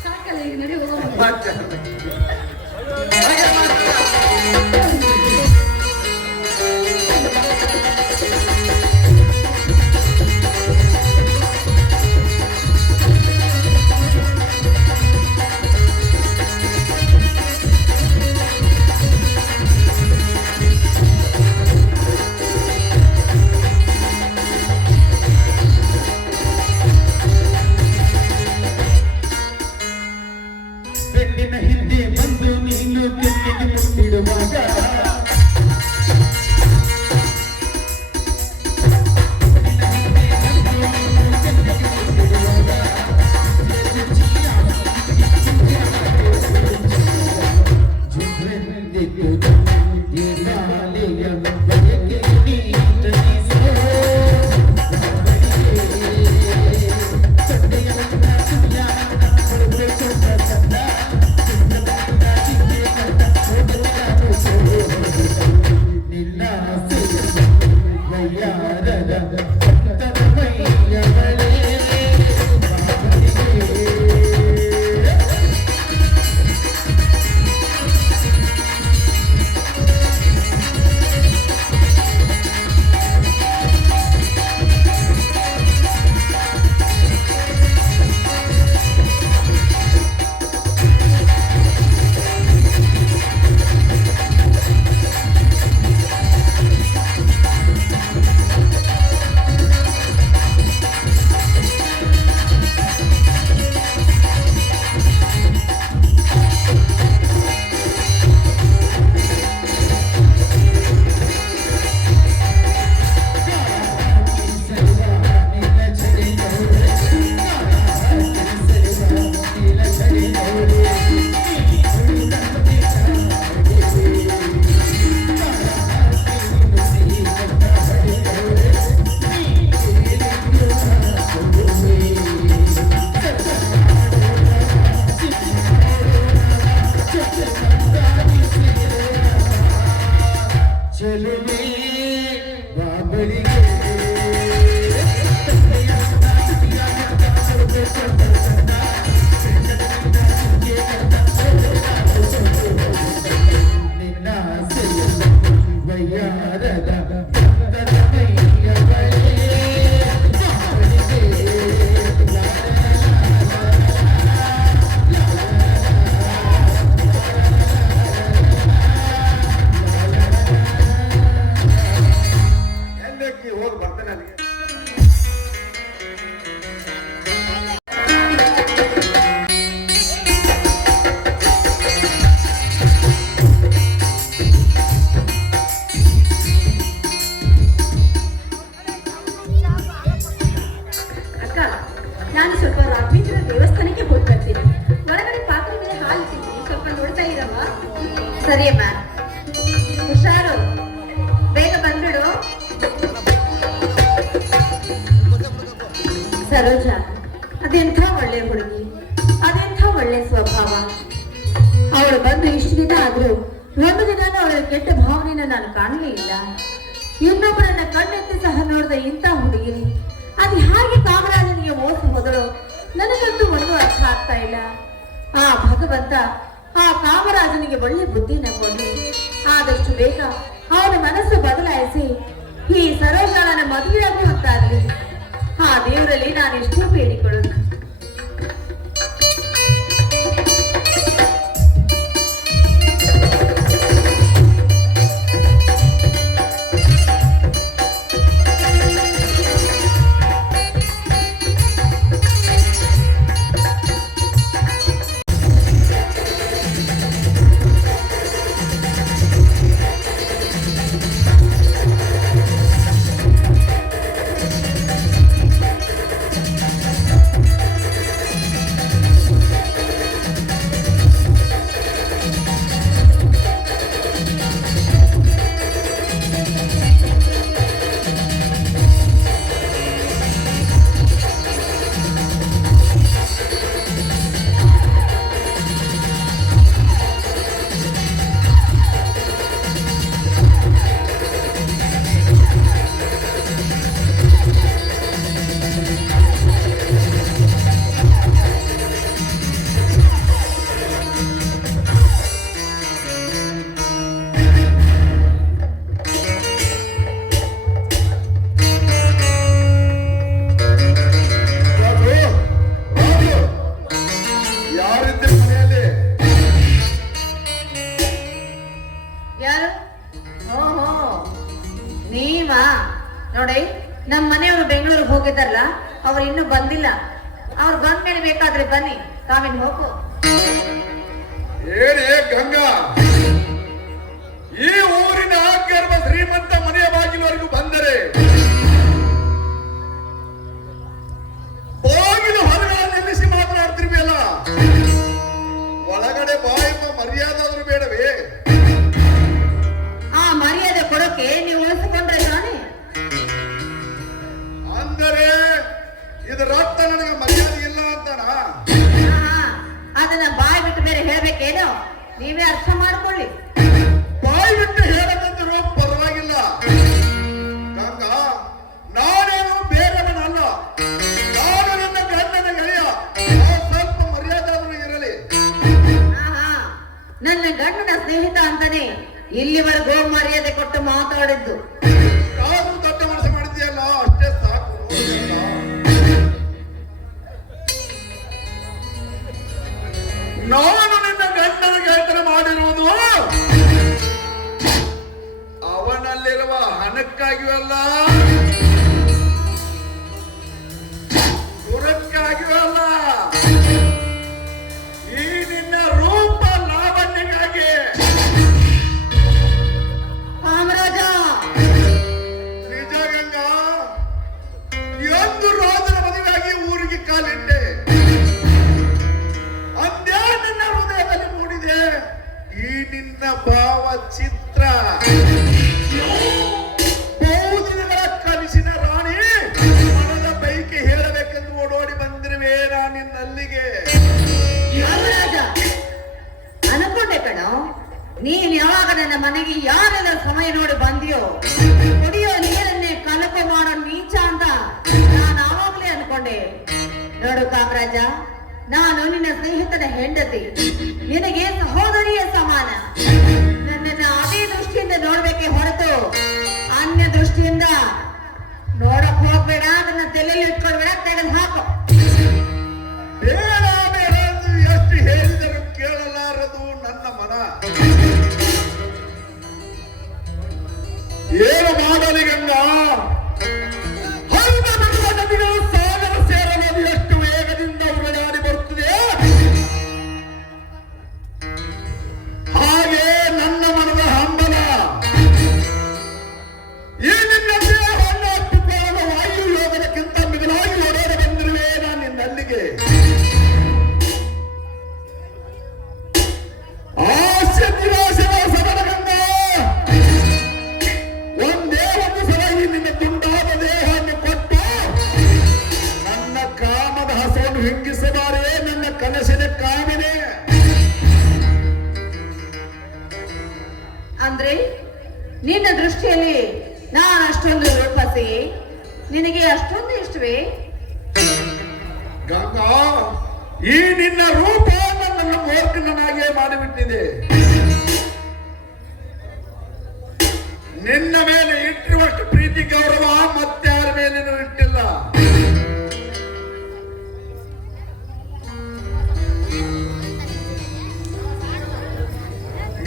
ಸಾಕಲ್ಲ ಈಗ ನಡಿ ಹೋಗೋ ಮಾತ್ ಚಾರ್ಜ್ ಹಿಂದೆ ಬಂದು ನೀನು ಕೆಟ್ಟಿಗೆ ಮುಟ್ಟಿಡುವಾಗ ಚೆಲುವೆ ಬಾಬಳಿಗೆ ನಿನ್ನ ವಯ್ಯಾರದ ಎಲ್ಲಕ್ಕೆ ಹೋಗಿ ಬರ್ತಾನೆ ಅಲ್ಲಿಗೆ. ಅಕ್ಕ, ನಾನು ಸ್ವಲ್ಪ ರಾಘವೇಂದ್ರ ದೇವಸ್ಥಾನಕ್ಕೆ ಹೋಗಿ ಬರ್ತೀನಿ. ಹೊರಗಡೆ ಪಾತ್ರೆ ಮೇಲೆ ಹಾಲು ಇಟ್ಟಿದ್ದೀನಿ, ಸ್ವಲ್ಪ ನೋಡ್ತಾ ಇರಮ್ಮ. ಸರಿ ಅಮ್ಮ, ಹುಷಾರು, ಬೇಗ ಬಂದ್ಬಿಡು. ಸರೋಜ ಅದೆಂಥ ಒಳ್ಳೆ ಹುಡುಗಿ, ಅದೆಂಥ ಒಳ್ಳೆ ಸ್ವಭಾವ. ಅವಳು ಬಂದು ಇಷ್ಟು ದಿನ ಆದ್ರೂ ಒಂದು ದಿನಾನು ಅವಳ ಕೆಟ್ಟ ಭಾವನೆನ ನಾನು ಕಾಣಲೇ ಇಲ್ಲ. ಇನ್ನೊಬ್ಬರನ್ನ ಕಣ್ಣೆತ್ತಿ ಸಹ ನೋಡಿದ ಇಂಥ ಹುಡುಗಿ ಅದು ಹಾಗೆ ಕಾಮರಾಜನಿಗೆ ಮೋಸ ಹೋದಳು ನನಗಂತೂ ಒಂದು ಅರ್ಥ ಆಗ್ತಾ ಇಲ್ಲ. ಆ ಭಗವಂತ ಆ ಕಾಮರಾಜನಿಗೆ ಒಳ್ಳೆ ಬುದ್ಧಿನ ಕೊಡಿ, ಆದಷ್ಟು ಬೇಗ ಅವನ ಮನಸ್ಸು ಬದಲಾಯಿಸಿ ಈ ಸರೋಜಾಳನ ಮದುವೆಯಾಗುವಂತಾಗಲಿ. ಆ ದೇವರಲ್ಲಿ ನಾನು ಎಷ್ಟು ಬೇಡಿಕೊಳ್ಳುತ್ತೇನೆ. ಯಾರು? ಓಹೋ, ನೀವಾ? ನೋಡಿ, ನಮ್ಮ ಮನೆಯವರು ಬೆಂಗಳೂರಿಗೆ ಹೋಗಿದ್ದಾರಲ್ಲ, ಅವ್ರು ಇನ್ನೂ ಬಂದಿಲ್ಲ. ಅವ್ರು ಬಂದ್ಮೇಲೆ ಬೇಕಾದ್ರೆ ಬನ್ನಿ, ತಾವಿನ್ ಹೋಗು. ಏನೇ ಗಂಗಾ, ಈ ಊರಿನ ಗರ್ಭ ಶ್ರೀಮಂತ ಮನೆಯ ಬಾಗಿಲವರೆಗೂ ಬಂದರೆ ಬಾಗಿಲು ಹೊರಗಡೆ ನಿಲ್ಲಿಸಿ ಮಾತನಾಡ್ತಿರ್ವಿಯಲ್ಲ, ಒಳಗಡೆ ಬಾಯಿಪ ಮರ್ಯಾದೆ ಆದ್ರೂ ಬೇಡವೇ? ಆ ಮರ್ಯಾದೆ ಕೊಡೋಕೆ ನೀವು ಉಳಿಸಿಕೊಂಡ್ರೆ ತಾನೆ. ಅಂದರೆ ಇದರ ಅರ್ಥ ನನಗೆ ಮರ್ಯಾದೆ ಇಲ್ಲ ಅಂತಾನ? ಅದನ್ನ ಬಾಯಿ ಬಿಟ್ಟು ಬೇರೆ ಹೇಳ್ಬೇಕೇನೋ, ನೀವೇ ಅರ್ಥ ಮಾಡ್ಕೊಳ್ಳಿ. ಬಾಯಿ ಬಿಟ್ಟು ಹೇಳದಂದರೂ ಪರವಾಗಿಲ್ಲ ಗಂಗಾ, ನಾನೇನು ಬೇರೆಯವನಲ್ಲ, ನಾನು ನನ್ನ ಗಂಡನ ಗೆಳೆಯ, ಸ್ವಲ್ಪ ಮರ್ಯಾದೆ ಆದ್ರೂ ಇರಲಿ. ನನ್ನ ಗಂಡನ ಸ್ನೇಹಿತ ಅಂತಾನೆ ಇಲ್ಲಿವರೆಗೂ ಮರ್ಯಾದೆ ಕೊಟ್ಟು ಮಾತಾಡಿದ್ದು. ನಾನು ದೊಡ್ಡ ಮನಸ್ಸು ಮಾಡಿದ್ಯಲ್ಲ, ಅಷ್ಟೇ ಸಾಕು. ನಾನು ನಿನ್ನ ಗಂಡನ ಗೆಳೆತನ ಮಾಡಿರುವುದು ಅವನಲ್ಲಿರುವ ಹಣಕ್ಕಾಗಿಯೂ ಅಲ್ಲ, ಸುರಕ್ಕಾಗಿಯೂ ಅಲ್ಲ, ಈ ನಿನ್ನ ರೂಪ ಲಾವಣ್ಯಕ್ಕಾಗಿ. ಕಾಮರಾಜ, ನಿಜ ಗಂಗಾ, ಎಂದು ರಾಜನ ಮದುವೆಯಾಗಿ ಊರಿಗೆ ಕಾಲಿಟ್ಟೆ, ಅಂದ್ಯಾ ನನ್ನ ಹೃದಯದಲ್ಲಿ ಮೂಡಿದೆ ಈ ನಿನ್ನ ಭಾವ ಚಿತ್ರ. ಬಹುದಿನಗಳ ಕನಸಿನ ನೀರು ಕುಡಿಯೋ ನೀರನ್ನೇ ಕಲಕ ಮಾಡೋ ನೀಚ ಅಂತ ನಾನು ಆವಾಗಲೇ ಅನ್ಕೊಂಡೆ. ನೋಡು ಕಾಮರಾಜ, ನಾನು ನಿನ್ನ ಸ್ನೇಹಿತನ ಹೆಂಡತಿ, ನಿನಗೆ ಸಹೋದರಿಯ ಸಮಾನ. ನನ್ನನ್ನು ಅದೇ ದೃಷ್ಟಿಯಿಂದ ನೋಡ್ಬೇಕೆ ಹೊರತು ಅನ್ಯ ದೃಷ್ಟಿಯಿಂದ ನೋಡಕ್ ಹೋಗ್ಬೇಡ. ಅದನ್ನ ತಲೆಯಲ್ಲಿ ಇಟ್ಕೊಳ್ಬೇಡ, ತೆಗೆದು ಹಾಕು. ಬೇಡ ಬೇಡ ಎಂದು ಎಷ್ಟು ಹೇಳಿದರೂ ಕೇಳಲಾರದು ನನ್ನ ಮನ. ಏನು ಮಾಡಲಿ ಗಂಗ? ಹರಿದ ಬಿಡುವ ನದಿಗಳು ಸಾಗರ ಸೇರಲು ಎಷ್ಟು ವೇಗದಿಂದ ಉರುಳಾಡಿ ಬರುತ್ತದೆ, ಹಾಗೆ ನನ್ನ ಮನದ ಹಂಬಲ. ಈ ನಿನ್ನ ದೇಹವನ್ನು ಅಪ್ಪಿಕೊಳ್ಳಲು ವಾಯು ಯೋಗದಕ್ಕಿಂತ ಮಿಗಿಲಾಗಿ ಓಡಾಡ ಬಂದಿರುವೆ ನಾನು ನಿನ್ನಲ್ಲಿಗೆ. ಆಸೆ ನಿರಾಶೆಗಳ ಸದನಗಂಗ, ಒಂದೇ ಒಂದು ಸಲ ಈ ನಿನ್ನ ತುಂಡಾದ ದೇಹವನ್ನು ಕೊಟ್ಟು ನನ್ನ ಕಾಮದ ಹಸವನ್ನು ಹಿಂಗಿಸಬಾರೇ ನನ್ನ ಕನಸಿನ ಕಾಮಿನೇ. ಅಂದ್ರೆ ನಿನ್ನ ದೃಷ್ಟಿಯಲ್ಲಿ ನಾನು ಅಷ್ಟೊಂದು ರೂಪಸಿ, ನಿನಗೆ ಅಷ್ಟೊಂದು ಇಷ್ಟವೇ? ಗಂಗಾ, ಈ ನಿನ್ನ ರೂಪ ನನ್ನನ್ನು ಮೂರ್ಖನನ್ನಾಗಿಯೇ ಮಾಡಿಬಿಟ್ಟಿದೆ. ನಿನ್ನ ಮೇಲೆ ಇಟ್ಟಿರುವಷ್ಟು ಪ್ರೀತಿ ಗೌರವ ಮತ್ತಾರ ಮೇಲೇನೂ ಇಟ್ಟಿಲ್ಲ.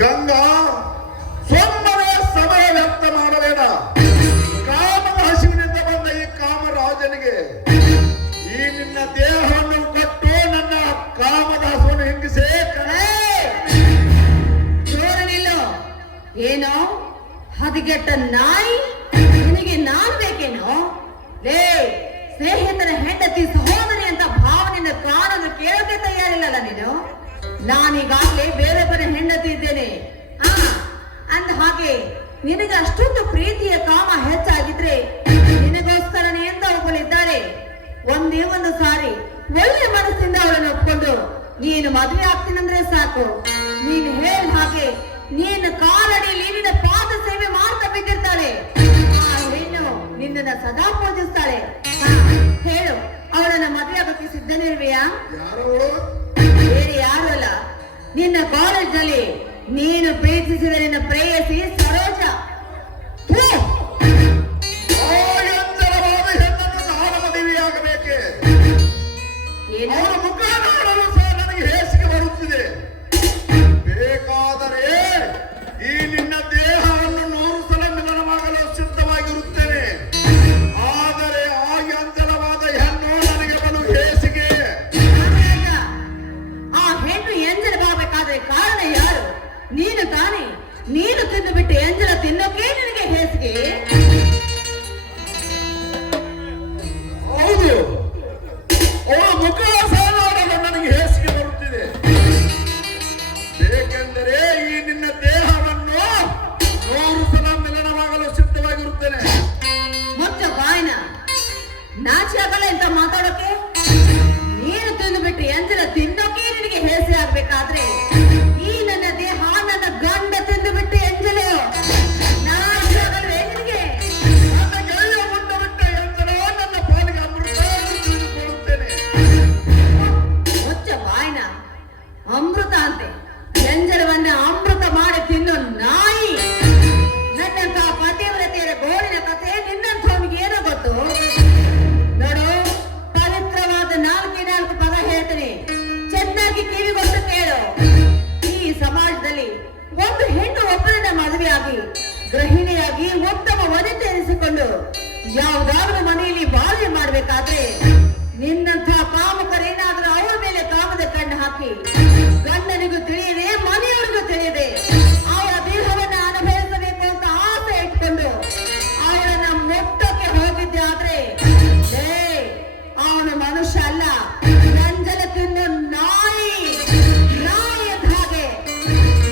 ಗಂಗಾ, ಸುಮ್ಮನೆ ಸಮಯ ವ್ಯರ್ಥ ಮಾಡಬೇಡ. ಕಾಮದ ಹಸಿವಿನಿಂದ ಬಂದ ಈ ಕಾಮರಾಜನಿಗೆ ಈ ನಿನ್ನ ದೇಹವನ್ನು ಕೊಟ್ಟು ನನ್ನ ಕಾಮದ ಹಸುವನ್ನು ಹಿಂಗಿಸೇ ಜೋರನಿಲ್ಲೋ ಏನೋ ಹದಿಗೆಟ್ಟ ನಾಯಿ, ನಿನಗೆ ನಾನು ಬೇಕೇನೋ? ಲೇ, ಸ್ನೇಹಿತರ ಹೆಂಡತಿ ಸಹೋದರಿ ಅಂತ ಭಾವನೆಯಿಂದ ಕಾಣಲು ಕೇಳೋಕೆ ತಯಾರಿಲ್ಲಲ್ಲ ನೀನು. ನಾನೀಗಾಗ್ಲೇ ಬೇರೆ ಬೇರೆ ಹೆಂಡತಿ ಇದ್ದೇನೆ. ಅಂದ ಹಾಗೆ ನಿನಗೆ ಅಷ್ಟೊಂದು ಪ್ರೀತಿಯ ಕಾಮ ಹೆಚ್ಚಾಗಿದ್ರೆ ನಿನಗೋಸ್ಕರನೇ ಅಂತ ಒಬ್ಬಳಿದ್ದಾರೆ. ಒಂದೇ ಒಂದು ಸಾರಿ ಒಳ್ಳೆ ಮನಸ್ಸಿಂದ ಅವಳನ್ನು ಒಪ್ಕೊಂಡು ನೀನು ಮದುವೆ ಆಗ್ತೀನಂದ್ರೆ ಸಾಕು. ನೀನು ಹೇಳಿದ ಹಾಗೆ ನೀನು ಕಾಲಡಿಯಲ್ಲಿ ನಿನ್ನ ಪಾದ ಸೇವೆ ಮಾಡ್ತಾ ಬಿದ್ದಿರ್ತಾಳೆ. ಆ ಹೆಣ್ಣು ನಿನ್ನನ್ನ ಸದಾ ಪೂಜಿಸ್ತಾಳೆ. ಹೇಳು, ಅವಳನ್ನ ಮದುವೆ ಆಗೋಕ್ಕೆ ಸಿದ್ಧನಿರುವೆಯಾ? ಬೇರೆ ಯಾರು ಅಲ್ಲ, ನಿನ್ನ ಕಾಲೇಜಲ್ಲಿ ನೀನು ಪ್ರೀತಿಸಿದ ನಿನ್ನ ಪ್ರೇಯಸಿ ಸರೋಜ. ನಾನು ಮದುವೆಯಾಗಬೇಕೆ? ಏನು? ಅವರ ಮುಖ ನೋಡಲು ಸಹ ನನಗೆ ಹೇಸಿಗೆ ಬರುತ್ತಿದೆ. ಬೇಕಾದರೆ ಈ ನಿನ್ನ ದೇಹವನ್ನು 100 ಸಲ ಮಿಲನವಾಗಲು ಸಿದ್ಧವಾಗಿರುತ್ತೇನೆ. ಆದರೆ ಆ ಎಂಜಲವಾದ ಹೆಣ್ಣು ನನಗೆ ಬಲು ಹೇಸಿಗೆ. ಆ ಹೆಣ್ಣು ಎಂಜಲವಾಗಬೇಕಾದ್ರೆ ಕಾರಣ ಯಾರು? ನೀನು ತಾನೇ. ನೀನು ತಿಂದು ಬಿಟ್ಟು ಎಂಜಲ ತಿನ್ನೋಕೆ ನಿನಗೆ ಹೇಸಿಗೆ? ಹೌದು, ಅವಳ ಮುಖ ಸಹ ನೋಡಲು ನನಗೆ ಹೇಸಿಗೆ ಬರುತ್ತಿದೆ. ಏಕೆಂದರೆ ಈ ನಿನ್ನ ದೇಹವನ್ನು 100 ಸಲ ಮಿಲನವಾಗಲು ಸಿದ್ಧವಾಗಿರುತ್ತೇನೆ. ಮುಚ್ಚ ಬಾಯ್ನ, ನಾಚಿ ಆಗಲ್ಲ ಅಂತ ಮಾತಾಡೋಕೆ. ನೀನು ತಿಂದು ಬಿಟ್ಟು ಎಂಜಲ ತಿನ್ನೋಕೆ ನಿನಗೆ ಹೇಸಿ ಆಗ್ಬೇಕಾದ್ರೆ ಈ ನನ್ನ ದೇಹ ನನ್ನ ಗಂಡ ತಿಂದು ಬಿಟ್ಟು ಎಂಜಲು ನಾಚಿ ಆಗಲ್ವೇ ನಿನಗೆ? ನನ್ನ ಗೆಳೆಯ ಮುಂದೆ ಬಿಟ್ಟ ಎಂಜಲು ನನ್ನ ಪಾಲಿಗೆ ಅಮೃತ ಎಂದು ತಿಳಿದುಕೊಳ್ಳುತ್ತೇನೆ. ಮುಚ್ಚ ಬಾಯ್ನ, ಅಮೃತ ಅಂತೆ. ಎಂಜಲವನ್ನ ಅಮೃತ ಮಾಡಿ ತಿನ್ನೋ ನಾಯಿ. ನನ್ನಂತ ಪತಿವ್ರತೆಯರ ಗೋಳಿನ ಕಥೆ ನಿನ್ನಂಥವನಿಗೆ ಏನೋ ಗೊತ್ತು? ನೋಡು, ಪವಿತ್ರವಾದ 4 ಪದ ಹೇಳ್ತೀನಿ, ಚೆನ್ನಾಗಿ ಕಿವಿಗೊಟ್ಟು ಕೇಳು. ಈ ಸಮಾಜದಲ್ಲಿ ಒಂದು ಹೆಣ್ಣು ಒಬ್ಬರನ್ನ ಮದುವೆಯಾಗಿ ಗೃಹಿಣಿಯಾಗಿ ಉತ್ತಮ ವನಿತೆ ಎನಿಸಿಕೊಂಡು ಯಾವುದಾದ್ರೂ ಮನೆಯಲ್ಲಿ ಬಾಳ್ವೆ ಮಾಡ್ಬೇಕಾದ್ರೆ ನಿನ್ನಂಥ ಕಾಮಕರೇನಾದ್ರೂ ಅವಳ ಮೇಲೆ ಕಾಮದ ಕಣ್ಣು ಹಾಕಿ ಗಂಡನಿಗೂ ತಿಳಿಯದೆ ಮನೆಯವರಿಗೂ ತಿಳಿಯದೆ ಅವಳ ದೇಹವನ್ನ ಅನುಭವಿಸಬೇಕು ಅಂತ ಆಸೆ ಇಟ್ಕೊಂಡು ಅವಳನ್ನ ಮುಟ್ಟಕ್ಕೆ ಹೋಗಿದ್ದೆ ಆದ್ರೆ ಅವನು ಮನುಷ್ಯ ಅಲ್ಲ, ಗಂಜಲ ತಿನ್ನೋ ನಾಯಿ. ನಾಯಿ ಅಂತ ಹಾಗೆ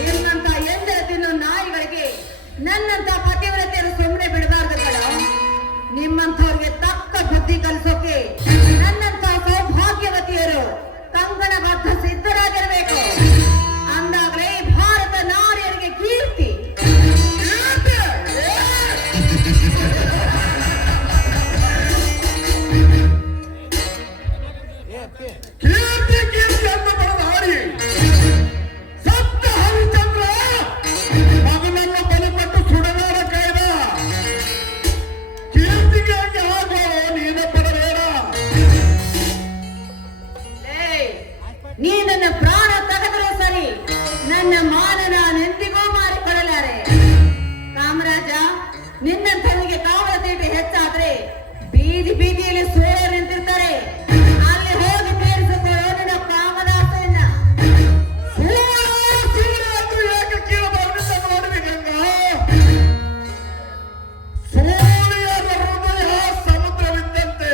ನಿನ್ನಂತ ಎಂಜಲ ತಿನ್ನೋ ನಾಯಿಗಳಿಗೆ ನನ್ನಂತ ಪತಿವ್ರತೆಯರು ಸುಮ್ಮನೆ ಬಿಡಬಾರ್ದು ಕಣ. ನಿಮ್ಮಂಥವ್ರಿಗೆ ತಕ್ಕ ಬುದ್ಧಿ ಕಲಿಸೋಕೆ ನನ್ನಂತ ಸೌಭಾಗ್ಯವತಿಯರು ಕಂಕಣಬದ್ಧ ಸಿದ್ಧರಾಗಿರಬೇಕು. ಅಂದಾಗಲೇ ಭಾರತ ನಾರಿಯ ನಿನ್ನಂಥವನಿಗೆ ಕಾಮದ ತೀಟೆ ಹೆಚ್ಚಾದ್ರೆ ಬೀದಿ ಬೀದಿಯಲ್ಲಿ ಸೋರ ನಿಂತಿರ್ತಾರೆ. ಅಲ್ಲಿ ಹೋಗಿ ತೀರಿಸಿಕೊಳ್ಳೋ ನಿನ್ನ ಕಾಮದ ಆಸೆಯನ್ನ. ಏಕೆ ಕೀಳಬಾರದು ನೋಡಿದೆ ಗಂಗಾ. ಸೂರ್ಯನ ಹೃದಯ ಸಮುದ್ರವಿದ್ದಂತೆ.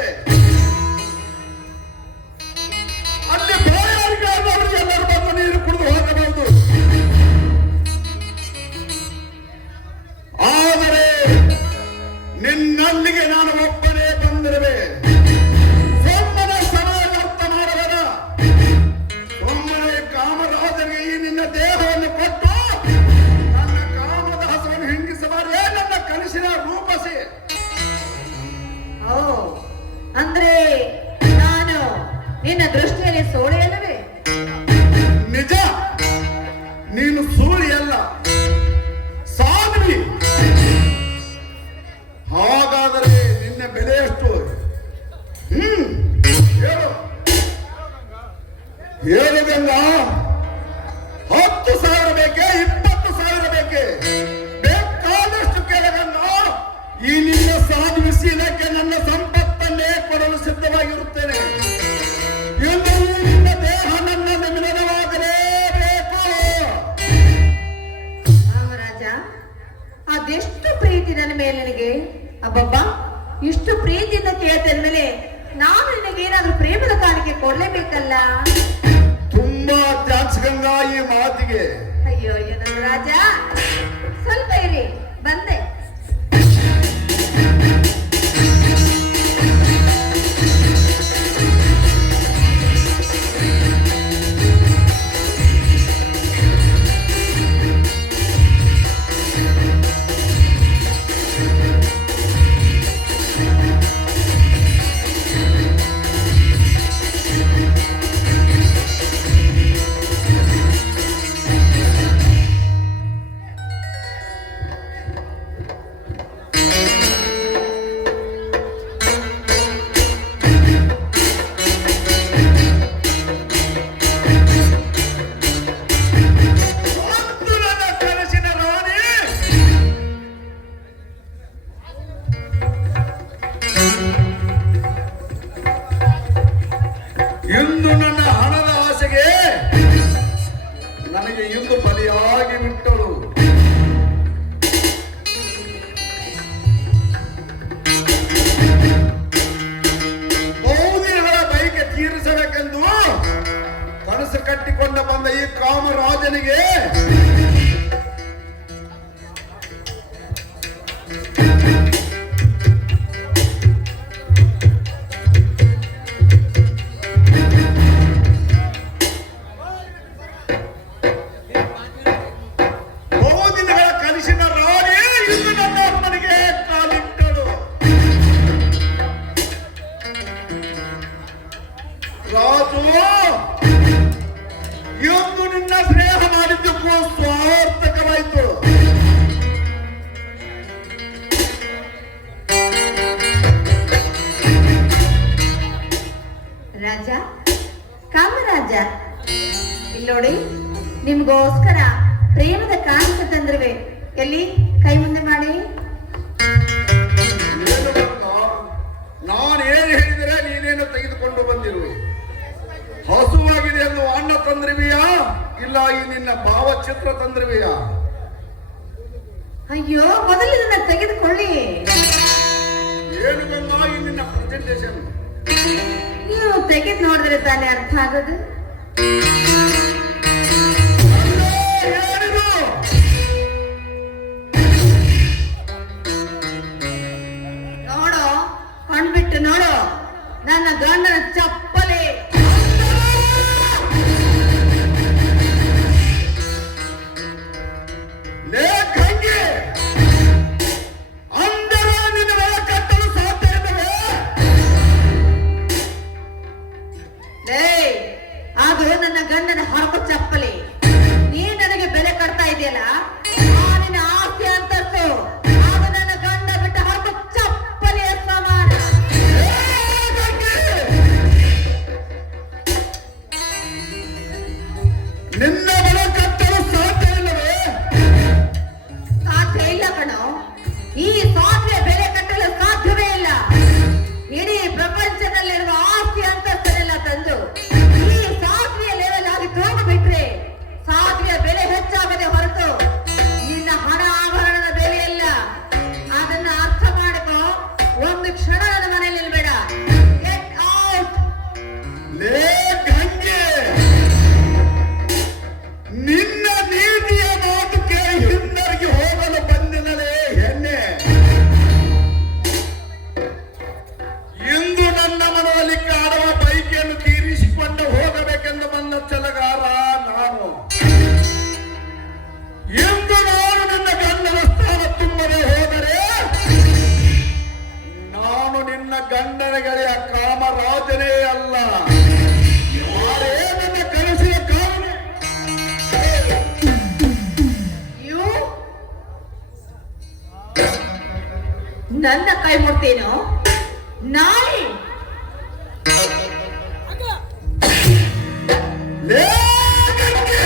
ಅಲ್ಲಿ ಬಾಯಾರಿಕೆ ಆದವರು ಎಲ್ಲರೂ ಬಂದು ನೀರು ಕುಡಿದು ಹೋಗಬಹುದು. ಆದರೆ ನಿನ್ನಲ್ಲಿಗೆ ನಾನು ಒಬ್ಬನೇ ಬಂದಿರುವೆ. ಸೊಮ್ಮನೆ ಸಮಯ ವ್ಯರ್ಥ ಮಾಡಬೇಡ. ಸೊಮ್ಮನೆ ಕಾಮರಾಜನಿಗೆ ಈ ನಿನ್ನ ದೇಹವನ್ನು ಕೊಟ್ಟು ನನ್ನ ಕಾಮದ ಹಸವನ್ನು ಹಿಂಗಿಸಬಾರೇ. ನನ್ನ ಕನಸಿನ ರೂಪಸಿ. ಓ, ಅಂದ್ರೆ ನಾನು ನಿನ್ನ ದೃಷ್ಟಿಯಲ್ಲಿ ಸೋಳೆಯಲ್ಲವೇ? ನಿಜ, ನೀನು ಸೂರ್ಯಲ್ಲ, ಸಾಧ್ವಿ. ಹಾಗಾದರೆ ನಿನ್ನ ಬೆಲೆ ಎಷ್ಟು? ಹೇಳು ಹೇಳು ಗಂಗಾ. 10,000 ಬೇಕೆ? 20,000 ಬೇಕೆ? ಬೇಕಾದಷ್ಟು ಕೇಳ ಗಂಗಾ. ಈ ನಿನ್ನ ಸಾಧಿಸಿದಕ್ಕೆ ನನ್ನ ಸಂಪತ್ತನ್ನೇ ಕೊಡಲು ಸಿದ್ಧವಾಗಿರುತ್ತೇನೆ. ಎಂದು ಈ ನಿನ್ನ ದೇಹ ನನ್ನಲ್ಲಿ ಮಿಲನವಾಗಲೇಬೇಕು. ರಾಮರಾಜ, ಅದೆಷ್ಟು ಪ್ರೀತಿ ನನ್ನ ಮೇಲೆ ನಿನಗೆ. ಅಬ್ಬಬ್ಬ, ಇಷ್ಟು ಪ್ರೀತಿಯಿಂದ ಕೇಳ್ತೇನೆ ಮೇಲೆ ನಾನು ನಿನಗೆ ಏನಾದ್ರೂ ಪ್ರೇಮದ ಕಾಣಿಕೆ ಕೊಡ್ಲೇಬೇಕಲ್ಲ. ತುಂಬಾ ಥ್ಯಾಂಕ್ಸ್ ಗಂಗಾ ಈ ಮಾತಿಗೆ. ಅಯ್ಯೋ ಅಯ್ಯೋ ನನ್ನ ರಾಜ, ಸ್ವಲ್ಪ ಇರಿ, ಬಂದೆ. ಇಂದು ನನ್ನ ಹಣದ ಆಸೆಗೆ ನನಗೆ ಇಂದು ಬಲಿಯಾಗಿ ಬಿಟ್ಟಳು. ಬಹುದಿನಗಳ ಬೈಕೆ ತೀರಿಸಬೇಕೆಂದು ಕನಸು ಕಟ್ಟಿಕೊಂಡ ಬಂದ ಈ ಕಾಮರಾಜನಿಗೆ ಬಹುದಿನಗಳ ಕನಸಿನ ರಾಣಿ ಇಂದು ನನ್ನ ಅಪ್ಪನಿಗೆ ಕಾಲಿಟ್ಟಳು. ರಾಜು, ಇಂದು ನಿನ್ನ ಸ್ನೇಹ ಮಾಡಿದ್ದಕ್ಕೂ ಸ್ವಾರ್ಥಕವಾಯಿತು. ರಾಜ, ಕಾಮರಾಜ, ಇಲ್ಲೋಡಿ, ನಿಮ್ಗೋಸ್ಕರ ಪ್ರೇಮದ ಕಾಣಿಕ ತಂದ್ರವೆ. ಎಲ್ಲಿ? ಕೈ ಮುಂದೆ ಮಾಡಿ. ನಾನೇನು ಹೇಳಿದರೆ ನೀನೇನು ತೆಗೆದುಕೊಂಡು ಬಂದಿರುವೆ? ಹಸುವಾಗಿದೆ ಎಂದು ಅಣ್ಣ ತಂದ್ರಿವೆಯಾ, ಇಲ್ಲ ಈ ನಿನ್ನ ಭಾವಚಿತ್ರ ತಂದ್ರಿವೆಯಾ? ಅಯ್ಯೋ, ಮೊದಲು ಇದನ್ನ ತೆಗೆದುಕೊಳ್ಳಿ. ಏನು ಗಂಗಾ ಈ ನಿನ್ನ ಪ್ರೆಸೆಂಟೇಷನ್? ನೀವು ತೆಗೆದು ನೋಡಿದ್ರೆ ತಾನೇ ಅರ್ಥ ಆಗೋದು. ಏನಿದು? ನೋಡೋ, ಕಣ್ಬಿಟ್ಟು ನೋಡು, ನನ್ನ ಗಂಡನ ಚಪ್ಪಲಿ. ಲೇ ಗಂಗೆ, ಅಂದರೆ ನಿನ್ನ ಮೇಲೆ ಕಟ್ಟಲು ಸಾಧ್ಯ ಇಲ್ಲವೇ? ಲೇ, ಅದು ನನ್ನ ಗಂಡನ ಹರಕು ಚಪ್ಪಲಿ. ನೀ ನನಗೆ ಬೆಲೆ ಕಟ್ತಾ ಇದೆಯಲ್ಲ, ನಿನ್ನ ಆಸ್ತಿ ಅಂತಸ್ತು ಅದು ನನ್ನ ಗಂಡ ಬಿಟ್ಟ ಹರಕು ಚಪ್ಪಲಿಯ ಸಮಾನ. ನನ್ನ ಕೈ ಮುಡ್ತೇನೋ ನಾಯಿ? ಲೇ ಗಂಗೆ!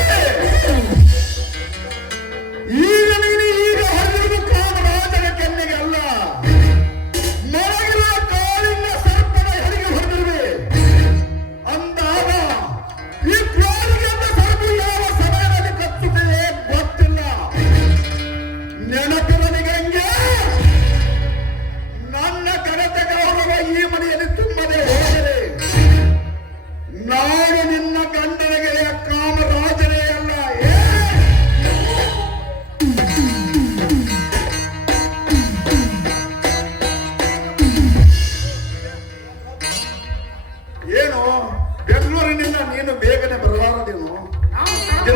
ಈಗ ನೀನು ಈಗ ಹೊರಗಿರುವುದು ಕಾಮರಾಜನ ಕೆನ್ನೆಗೆ ಅಲ್ಲ, ಮಲಗಿರುವ ಕಾಳಿನ ಸರ್ಪದ ಹೆರಿಗೆ ಹೊರಗಿರುವೆ ಅಂದಾಗ ಈ ಕಾಲಿಗೆ ಸರ್ಪ ಯಾವ ಸಮಯದಲ್ಲಿ ಕಚ್ಚುತ್ತದೆ ಗೊತ್ತಿಲ್ಲ. ನೆನಪಿರಲಿ ಗಂಗೆ, ನನ್ನ ಘನತೆ ಗೌರವ ಈ ಮನೆಯಲ್ಲಿ ತುಂಬದೆ ಹೋದರೆ ನಾನು ನಿನ್ನ ಗಂಡನಿಗೆ ಕಾಮರಾಜನೇ ಅಲ್ಲ. ಏನು ಬೆಂಗಳೂರಿನಿಂದ ನೀನು ಬೇಗನೆ ಬರಬಾರದೇನು?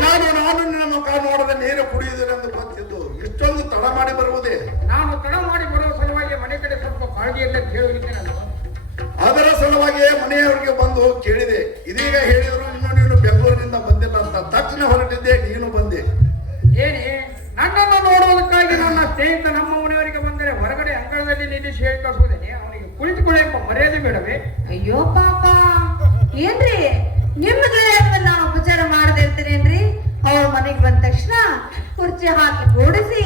ನಾನು ನಿನ್ನ ಮುಖ ನೋಡದೆ ನೀರು ಕುಡಿಯುವುದರೆಂದು ಗೊತ್ತಿದ್ದು ಇಷ್ಟೊಂದು ತಡ ಮಾಡಿ ಬರುವುದೇ? ನಾನು ತಡ ಮಾಡಿ ಬರುವ ಸಲುವಾಗಿ ಮನೆ ಕಡೆ ಸ್ವಲ್ಪ ಕಾಳಜಿಯಲ್ಲೇ ಕೇಳಿದ್ದೇನೆ. ಅದರ ಸಲುವಾಗಿ ಮನೆಯವರಿಗೆ ಬಂದು ಕೇಳಿದೆ. ಇದೀಗ ಹೇಳಿದ್ರು ಇನ್ನು ನೀನು ಬೆಂಗಳೂರಿನಿಂದ ಬಂದಿಲ್ಲ ಅಂತ. ತಕ್ಷಣ ಹೊರಟಿದ್ದೆ, ನೀನು ಬಂದೆ. ಏನೇ ನನ್ನನ್ನು ನೋಡುವುದಕ್ಕಾಗಿ ನನ್ನ ಸ್ನೇಹಿತ ನಮ್ಮ ಮನೆಯವರಿಗೆ ಬಂದರೆ ಹೊರಗಡೆ ಅಂಗಳದಲ್ಲಿ ನಿಲ್ಲಿಸಿ ಹೇಳಿ ಕಳಿಸುವುದೇನೆ? ಅವನಿಗೆ ಕುಳಿತುಕೊಳ್ಳಿ ಎಂಬ ಮರ್ಯಾದೆ ಬೇಡವೇ? ಅಯ್ಯೋ ಪಾಪ, ಏನ್ರಿ ನಿಮ್ಮ ಗೆಳೆಯರನ್ನ ನಾವು ಉಪಚಾರ ಮಾಡದೇ ಇರ್ತೀರೇನ್ರಿ? ಅವ್ರ ಮನೆಗೆ ಬಂದ ತಕ್ಷಣ ಕುರ್ಚಿ ಹಾಕಿ ಕೂಡಿಸಿ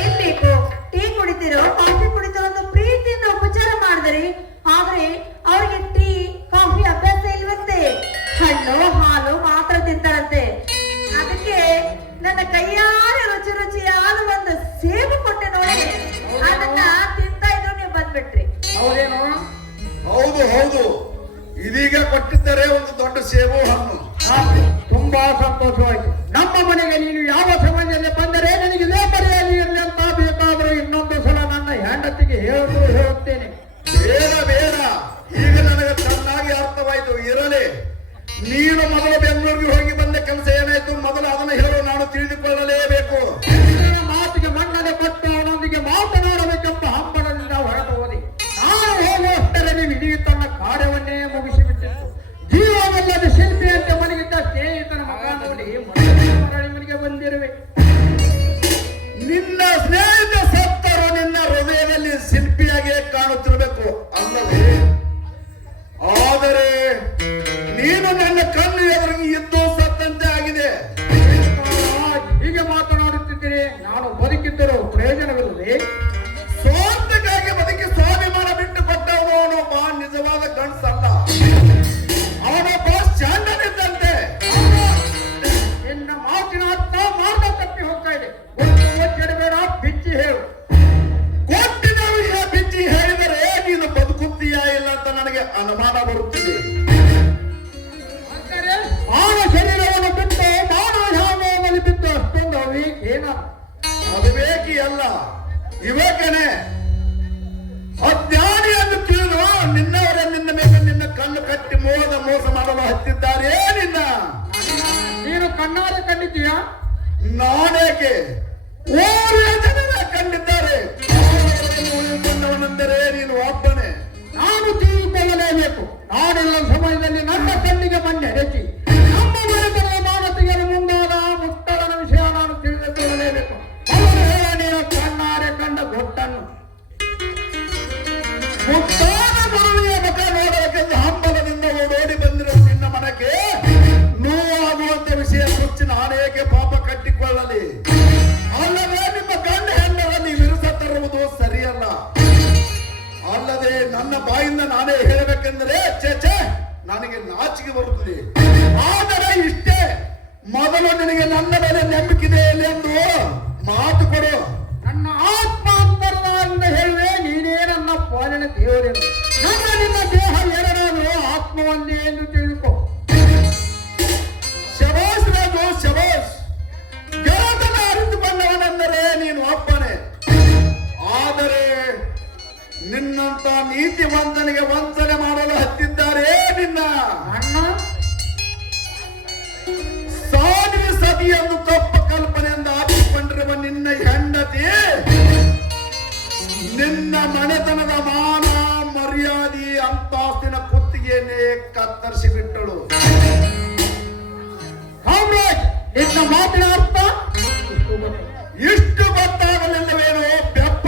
ಏನ್ ಬೇಕು, ಟೀ ಕುಡಿತೀರೋ ಕಾಫಿ ಕುಡಿತೀರೋ ಅಂತ ಪ್ರೀತಿಯಿಂದ ಉಪಚಾರ ಮಾಡಿದ್ರಿ. ಆದ್ರೆ ಅವ್ರಿಗೆ ಟೀ ಕಾಫಿ ಅಭ್ಯಾಸ ಇಲ್ವಂತೆ, ಹಣ್ಣು ಹಾಲು ಮಾತ್ರ ತಿಂತಾರಂತೆ. ಅದಕ್ಕೆ ನನ್ನ ಕೈಯಾರೆ ರುಚಿ ರುಚಿಯಾದ ಒಂದು ಸೇಬು ಕೊಟ್ಟೆ ನೋಡಿ, ಅದನ್ನ ತಿಂತಾ ಇದ್ರು ನೀವು ಬಂದ್ಬಿಟ್ರಿ. ಹೌದೇನೋ? ಹೌದು ಹೌದು, ಇದೀಗ ಕೊಟ್ಟಿದ್ದರೆ ಒಂದು ದೊಡ್ಡ ಸೇಬು ಹಣ್ಣು. ತುಂಬಾ ಸಂತೋಷವಾಯಿತು. ನಮ್ಮ ಮನೆಗೆ ನೀನು ಯಾವ ಸಮಯದಲ್ಲಿ ಬಂದರೆ ನನಗೆ ಇದೇ ಮರ್ಯಾದೆ ಇರಲಿ ಅಂತ ಬೇಕಾದರೂ ಇನ್ನೊಂದು ಸಲ ನನ್ನ ಹೆಂಡತಿಗೆ ಹೇಳುತ್ತೇನೆ. ಬೇಡ ಬೇಡ, ಈಗ ನನಗೆ ಚೆನ್ನಾಗಿ ಅರ್ಥವಾಯಿತು. ಇರಲಿ, ನೀನು ಮೊದಲು ಬೆಂಗಳೂರಿಗೆ ಹೋಗಿ ಬಂದ ಕೆಲಸ ಏನಾಯ್ತು ಮೊದಲು ಅದನ್ನು ಹೇಳು, ನಾನು ತಿಳಿದುಕೊಳ್ಳಲೇಬೇಕು. ಮಾತಿಗೆ ಮನ್ನಣೆ ಕೊಟ್ಟು ಅವನೊಂದಿಗೆ ಮಾತನಾಡಬೇಕೆಂಬ ಹಂಬಲದಿಂದ ಹೊರಟು ಹೋದೆ. ನಾನು ಹೋಗುವಷ್ಟರಲ್ಲಿ ಇಡೀ ತನ್ನ ಕಾರ್ಯವನ್ನೇ ಮುಗಿಸಿಬಿಟ್ಟಿತ್ತು. ಜೀವವಲ್ಲದ ಶಿಲ್ಪಿಯಂತೆ ಮನೆಗಿದ್ದ ಸ್ನೇಹಿತನ ಮಗ ನೋಡಿ ಮರಳಿ ಮನೆಗೆ ಬಂದಿರುವೆ. ನಿನ್ನ ಸ್ನೇಹಿತ ಸತ್ತರು ನಿನ್ನ ಹೃದಯದಲ್ಲಿ ಶಿಲ್ಪಿಯಾಗಿ ಕಾಣುತ್ತಿರಬೇಕು ಅಲ್ಲವೇ? ಆದರೆ ನೀನು ನನ್ನ ಕಣ್ಣು ಎದುರಿಗೆ ಇದ್ದು ಸತ್ತಂತೆ ಆಗಿದೆ. ಹೀಗೆ ಮಾತನಾಡುತ್ತಿದ್ದೀರಿ, ನಾನು ಬದುಕಿದ್ದರೂ ಪ್ರಯೋಜನವಿಲ್ಲದೆ ಸ್ವಾರ್ಥಕ್ಕಾಗಿ ಬದುಕಿ ಸ್ವಾಭಿಮಾನ ಬಿಟ್ಟು ಕೊಟ್ಟವನು ಅವನೊಬ್ಬ ನಿಜವಾದ ಗಂಡಸಲ್ಲ, ಅವನೊಬ್ಬ ಚಾಂಡನಿದ್ದಂತೆ. ನಿನ್ನ ಮಾತಿನ ಅರ್ಥ ಮಾರ್ಗ ತಪ್ಪಿ ಹೋಗ್ತಾ ಇದೆ. ಒಚ್ಚಡಬೇಡ, ಬಿಚ್ಚಿ ಹೇಳು. ಕೊಟ್ಟಿನ ವಿಷಯ ಬಿಚ್ಚಿ ಹೇಳಿದರೆ ನೀನು ಬದುಕುತ್ತೀಯಾ ಇಲ್ಲ ಅಂತ ನನಗೆ ಅನುಮಾನ ಬರುತ್ತಿದೆ. ಅಂದರೆ ಮಾನವ ಶರೀರವನ್ನು ಬಿಟ್ಟು ಮಾನವ ಧಾಮದಲ್ಲಿ ಬಿದ್ದು ಅಷ್ಟೊಂದು ಏನ ಅದು ಬೇಕಿ ಅಲ್ಲ, ಯುವಕನೇ ಅಜ್ಞಾನಿಯನ್ನು ತಿಳಿದು ನಿನ್ನವರೇ ನಿನ್ನ ಮೇಲೆ ನಿನ್ನ ಕಣ್ಣು ಕಟ್ಟಿ ಮೋಸ ಮಾಡಲು ಹತ್ತಿದ್ದಾರೆ. ನೀನು ಕಣ್ಣಾರೆ ಕಂಡಿದ್ದೀಯಾ? ನಾನೇಕೆ ಓರ್ವ ಜನರ ಕಂಡಿದ್ದಾರೆ. ಉಳಿದುಕೊಂಡವನೆಂದರೆ ನೀನು ಒಬ್ಬನೇ. ನಾನು ತಿಳಿದುಕೊಳ್ಳಲೇಬೇಕು. ನಾನೆಲ್ಲ ಸಮಯದಲ್ಲಿ ನನ್ನ ಕಣ್ಣಿಗೆ ಬಂದೆ ಹೆಚ್ಚಿ ನಮ್ಮ ಮನೆತನದ ಮಾನವತೆಗೆ ಮುಂದಾದ ಮುತ್ತಳನ ವಿಷಯ ನಾನು ತಿಳಿದುಕೊಳ್ಳಲೇಬೇಕು. ಅವರು ಹೇಳ ನೀನು ಕಣ್ಣಾರೆ ಕಂಡ ಗೊಟ್ಟನ್ನು ಮುಕ್ತಾದ ಗುರುವಿನ ಮುಖ ನೋಡಬೇಕೆಂದು ಹಂಬಲದಿಂದ ಓಡೋಡಿ ಬಂದಿರುವ ನಿನ್ನ ಮನಕ್ಕೆ ನೋವಾಗುವಂತ ವಿಷಯ ಕುರಿತು ನಾನೇಕೆ ಪಾಪ ಕಟ್ಟಿಕೊಳ್ಳಲಿ? ಅಲ್ಲದೆ ನಿಮ್ಮ ಗಂಡ ಹೆಂಡರಲ್ಲಿ ವಿರುಸ ತರುವುದು ಸರಿಯಲ್ಲ. ಅಲ್ಲದೆ ನನ್ನ ಬಾಯಿಂದ ನಾನೇ ಹೇಳಬೇಕೆಂದರೆ ಚೇಚೆ ನನಗೆ ನಾಚಿಕೆ ಬರುತ್ತದೆ. ಆದರೆ ಇಷ್ಟೇ, ಮೊದಲು ನಿನಗೆ ನನ್ನ ಮೇಲೆ ನಂಬಿಕೆ ಎಂದು ಮಾತು ಕೊಡು. ನನ್ನ ಆತ್ಮಾಂತರದಿಂದ ಹೇಳುವೆ, ನೀನೇ ನನ್ನ ಪಾಲಿನ ದೇವರೆಂದು. ನನ್ನ ನಿನ್ನ ದೇಹ ಎರಡಾದರೂ ಆತ್ಮ ಒಂದೇ ಎಂದು ತಿಳಿದುಕೋ. ಶಬಾಷ್ ರಾಜು ಶಬಾಷ್. ಗೆಳತನ ಅರಿತುಕೊಂಡವನೆಂದರೆ ನೀನು ಒಬ್ಬನೇ. ಆದರೆ ನಿನ್ನಂತ ನೀತಿವಂತನಿಗೆ ವಂಚನೆ ಮಾಡಲು ಹತ್ತಿದ್ದಾರೆ ನಿನ್ನ ಅಣ್ಣ ಸಾಧ್ವಿ ಸತಿಯನ್ನು ತಪ್ಪು ಕಲ್ಪನೆಯಿಂದ ಹಾಕಿಕೊಂಡಿರುವ ನಿನ್ನ ಹೆಂಡತಿ ನಿನ್ನ ಮನೆತನದ ಮಾನ ಮರ್ಯಾದೆ ಅಂತಾಸ್ತಿನ ಕುತ್ತಿಗೆಯನ್ನೇ ಕತ್ತರಿಸಿ ಬಿಟ್ಟಳು. ಕಾಮ್ರೇಡ್, ನಿನ್ನ ಮಾತಿನ ಅರ್ಥ ಇಷ್ಟು ಗೊತ್ತಾಗಲಿಲ್ಲವೇನೋ ಬೆಪ್ಪ?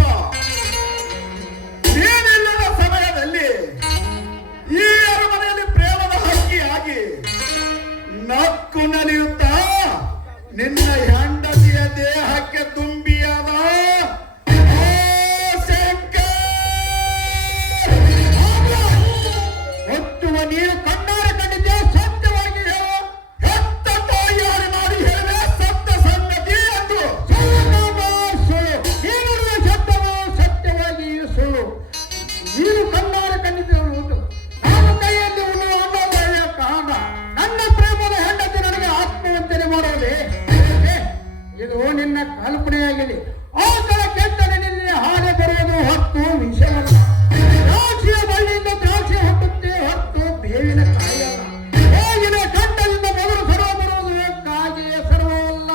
ಕಲ್ಪನೆಯಾಗಿದೆ. ಆಕಳ ಕೆಟ್ಟರೆ ನಿನ್ನೆ ಹಾಡೆ ಬರುವುದು ಹೊತ್ತು ವಿಷಯವಲ್ಲ. ದ್ರಾಕ್ಷಿಯ ಬಳ್ಳಿಯಿಂದ ದ್ರಾಕ್ಷಿ ಹುಟ್ಟುತ್ತೆ ಹೊತ್ತು ಬೇವಿನ ಕಾಯಲ್ಲ. ಹೋಗಿನ ಕಂಠದಿಂದ ಮೊದಲು ಸರ್ವ ಬರುವುದು ಕಾಗೆಯ ಸರ್ವವಲ್ಲ.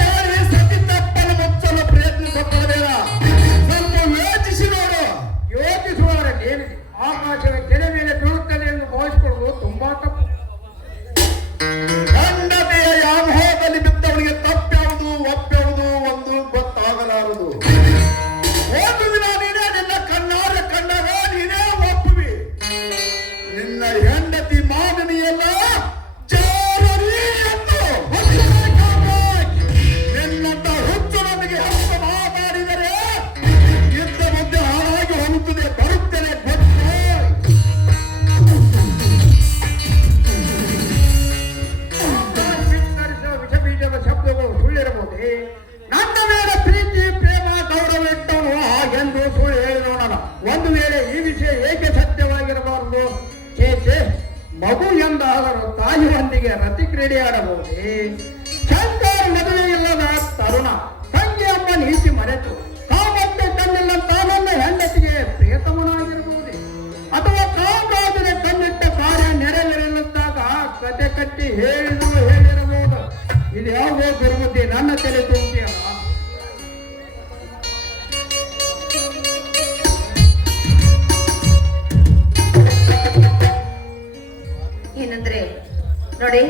ಹೇಳಿ ಸತಿ ತಪ್ಪಲು ಮುಚ್ಚಲು ಪ್ರಯತ್ನಿಸಬೇಡ. ಸ್ವಲ್ಪ ಯೋಚಿಸಿ ನೋಡು. ಯೋಚಿಸುವವರಲ್ಲಿ ಆಕಾಶದ ಕೆರೆ ಮೇಲೆ ಬೀಳುತ್ತದೆ ಎಂದು ಭಾವಿಸಿಕೊಳ್ಳುವುದು ತುಂಬಾ ತಪ್ಪು. ಹೆಂಡತಿಯ ವ್ಯಾಮೋಹದಲ್ಲಿ ಬಿದ್ದವನಿಗೆ ತಪ್ಪ್ಯಾವುದು ಒಪ್ಪ್ಯಾವುದು ಒಂದು ಗೊತ್ತಾಗಲಾರದು. ಒಂದು ದಿನ ನೀನೇ ನಿನ್ನ ಕಣ್ಣಾರೆ ಕಂಡಾಗ ನೀನೇ ಒಪ್ಪುವಿ. ನಿನ್ನ ಹೆಂಡತಿ ಮಾನನಿಯಲ್ಲ ಜಾರರಿ ಎಂದು ನಿನ್ನಂತ ಹುಚ್ಚನೊಂದಿಗೆ ಹತ್ತು ಮಾತಾಡಿದರೆ ಇದ್ದ ಮುದ್ದೆ ಹಾಳಾಗಿ ಹೋಗುತ್ತದೆ. ಬರುತ್ತೇನೆ ಗೊತ್ತು. ವಿಸ್ತರಿಸುವ ವಿಷ ಬೀಜದ ಶಬ್ದಗಳು ಸುಳ್ಳಿರಬಹುದೇ? ನನ್ನ ಮೇಲೆ ಪ್ರೀತಿ ಪ್ರೇಮ ಗೌರವ ಇಟ್ಟವನು ಹಾಗೆಂದು ಸುಳ್ಳು ಹೇಳಿ ನೋಡೋಣ. ಒಂದು ವೇಳೆ ಈ ವಿಷಯ ಏಕೆ ಸತ್ಯವಾಗಿರಬಾರದು? ಚೇಚೆ, ಮಗು ಎಂದಾದರೂ ತಾಯಿಯೊಂದಿಗೆ ರತಿ ಕ್ರೀಡೆ ಆಡಬಹುದೇ? ಶಂಕರ್ ಮದುವೆ ಇಲ್ಲದ ತರುಣ ತಂಗಿ ಎಂಬ ನೀತಿ ಮರೆತು ಕಾಮಕ್ಕೆ ಕಣ್ಣಿಲ್ಲ ತಾನನ್ನ ಹೆಂಡತಿಗೆ ಪ್ರಿಯತಮನಾಗಿರಬಹುದೇ? ಅಥವಾ ಕಾಮರಾಜನ ಕಣ್ಣಿಟ್ಟ ಕಾರ್ಯ ನೆರವೇರಿಲ್ಲದಾಗ ಕತೆ ಕಟ್ಟಿ ಹೇಳಿರಬಹುದು. ಇದು ಯಾವುದೋ ದುರ್ಬುದ್ಧಿ ನನ್ನ ತಲೆ ತುಂಬಿಯಲ್ಲ. ಏನಂದ್ರೆ ನೋಡಿ,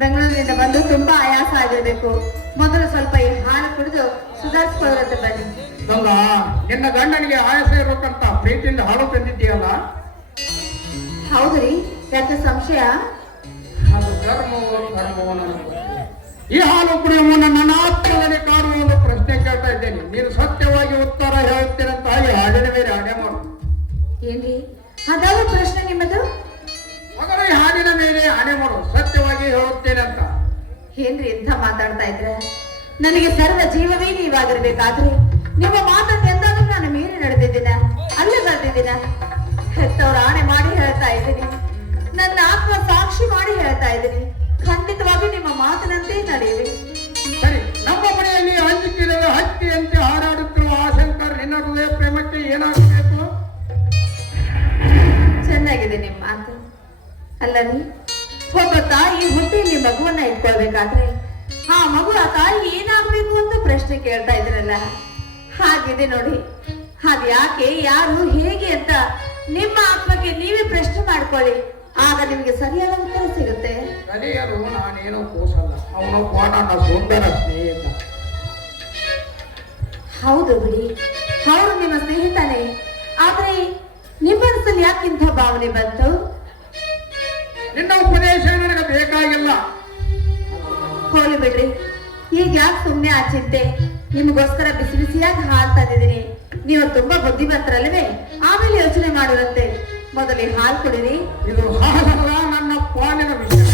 ಬೆಂಗಳೂರಿನಿಂದ ಬಂದು ತುಂಬಾ ಆಯಾಸ ಆಗಿರ್ಬೇಕು. ಮೊದಲು ಸ್ವಲ್ಪ ಈ ಹಾಲು ಕುಡಿದು ಸುಧಾರಿಸ್ಕೊಳ್ಳುತ್ತೆ ಬನ್ನಿ. ಗಂಗಾ, ನಿನ್ನ ಗಂಡನಿಗೆ ಆಯಾಸ ಇರಬೇಕಂತ ಪ್ರೀತಿಯಿಂದ ಹಾಲು ತಂದಿದ್ದೀಯಲ್ಲ, ಹೌದ್ರಿ? ಯಾಕೆ ಸಂಶಯ? ಅದು ಧರ್ಮವೋ ಕರ್ಮವೋ ನನಗೆ ಗೊತ್ತಿಲ್ಲ. ಈ ಹಾಲು ಕುಡಿಯುವ ಮುನ್ನ ನನ್ನ ಆತ್ಮದಲ್ಲಿ ಕಾಣುವ ಒಂದು ಪ್ರಶ್ನೆ ಕೇಳ್ತಾ ಇದ್ದೇನೆ. ನೀನು ಸತ್ಯವಾಗಿ ಉತ್ತರ ಹೇಳುತ್ತೇನಂತ ಹಾಗೆ ಹಾಡಿನ ಮೇಲೆ ಹಾಡೆ ಮಾಡು. ಏನ್ರಿ ಅದಾವ ಪ್ರಶ್ನೆ ನಿಮ್ಮದು? ಮಗನ ಈ ಹಾಡಿನ ಮೇಲೆ ಆಣೆ ಮಾಡು, ಸತ್ಯವಾಗಿ ಹೇಳುತ್ತೇನೆ ಅಂತ. ಏನ್ರಿ ಎಂತ ಮಾತಾಡ್ತಾ ಇದ್ರ? ನನಗೆ ಸರ್ವ ಜೀವವೇ ನೀವಾಗಿರ್ಬೇಕಾದ್ರೆ ನಿಮ್ಮ ಮಾತನ್ನು ಎಂದಾದ್ರೂ ನಾನು ಮೀರಿ ನಡೆದಿದ್ದೀನ? ಅಲ್ಲೇ ಬರ್ತಿದ್ದೀನ? ಹೆತ್ತವ್ರ ಆಣೆ ಮಾಡಿ ಹೇಳ್ತಾ ಇದ್ದೀನಿ, ನನ್ನ ಆತ್ಮ ಸಾಕ್ಷಿ ಮಾಡಿ ಹೇಳ್ತಾ ಇದ್ದೀನಿ, ಖಂಡಿತವಾಗಿ ನಿಮ್ಮ ಮಾತಿನಂತೆ ನಡೆಯುವೆ. ಸರಿ, ನಮ್ಮ ಮನೆಯಲ್ಲಿ ಹಂಚಿಕಿರದ ಹಕ್ಕಿಯಂತೆ ಹಾರಾಡುತ್ತಿರುವ ಆ ಶಂಕರ್ ನಿನ್ನ ಹೃದಯ ಪ್ರೇಮಕ್ಕೆ ಏನಾಗಬೇಕು? ಚೆನ್ನಾಗಿದೆ ನಿಮ್ಮ ಮಾತು. ಅಲ್ಲರಿ, ಒಬ್ಬ ತಾಯಿ ಹೊಟ್ಟೆಯಲ್ಲಿ ಮಗುವನ್ನ ಇಟ್ಕೊಳ್ಬೇಕಾದ್ರೆ ಆ ಮಗು ಆ ತಾಯಿ ಏನಾಗ್ಬೇಕು ಅಂತ ಪ್ರಶ್ನೆ ಕೇಳ್ತಾ ಇದ್ರಲ್ಲ, ಹಾಗಿದೆ ನೋಡಿ. ಅದ್ಯಾಕೆ, ಯಾರು, ಹೇಗೆ ಅಂತ ನಿಮ್ಮ ಆತ್ಮಕ್ಕೆ ನೀವೇ ಪ್ರಶ್ನೆ ಮಾಡ್ಕೊಳ್ಳಿ. ಆಗ ನಿಮ್ಗೆ ಸರಿಯಾದ ಉತ್ತರ ಸಿಗುತ್ತೆ. ಕಲಿಯಲು ನಾನೇನೋ ಕೂಸಲ್ಲ, ಅವನೊಬ್ಬ ನನ್ನ ಸುಂದರ ಸ್ನೇಹಿತ. ಹೌದು ಬಿಡಿ, ಅವರು ನಿಮ್ಮ ಸ್ನೇಹಿತನೇ. ಆದ್ರೆ ನಿಮ್ಮ ಮನಸ್ಸಲ್ಲಿ ಯಾಕಿಂಥ ಭಾವನೆ ಬಂತು? ನಿನ್ನ ಉಪದೇಶ ನನಗೆ ಬೇಕಾಗಿಲ್ಲ. ಹೋಲಿ ಬಿಡ್ರಿ, ಈಗ ಯಾಕೆ ಸುಮ್ನೆ ಆ ಚಿಂತೆ? ನಿಮಗೋಸ್ಕರ ಬಿಸಿ ಬಿಸಿಯಾಗಿ ಹಾಲು ತಂದಿದ್ದೀನಿ. ನೀವು ತುಂಬಾ ಬುದ್ಧಿವಂತರಲ್ವೇ? ಆಮೇಲೆ ಯೋಚನೆ ಮಾಡುವಂತೆ. ಮೊದಲೇ ಹಾಲು ಕುಡಿರಿ. ಇದು ಹಾಲಲ್ಲ, ನನ್ನ ಪಾಲಿನ ವಿಷಯ.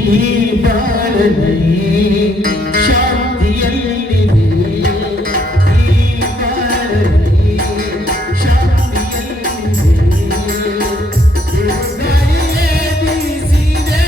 ಈ ಬಾಳಲಿ ಶಾಂತಿಯಲ್ಲಿದೆ, ಈ ಬಾಳಲಿ ಶಾಂತಿಯಲ್ಲಿದೆ, ಗಾಳಿಯೇ ಬೀಸಿದೆ.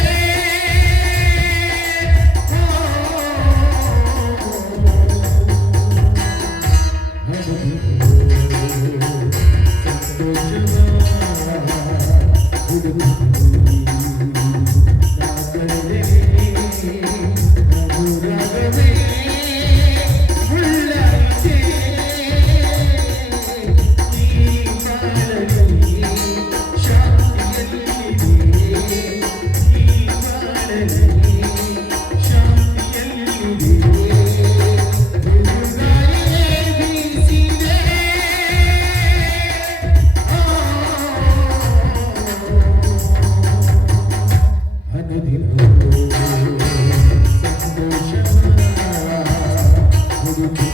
ಸಂತೋಷ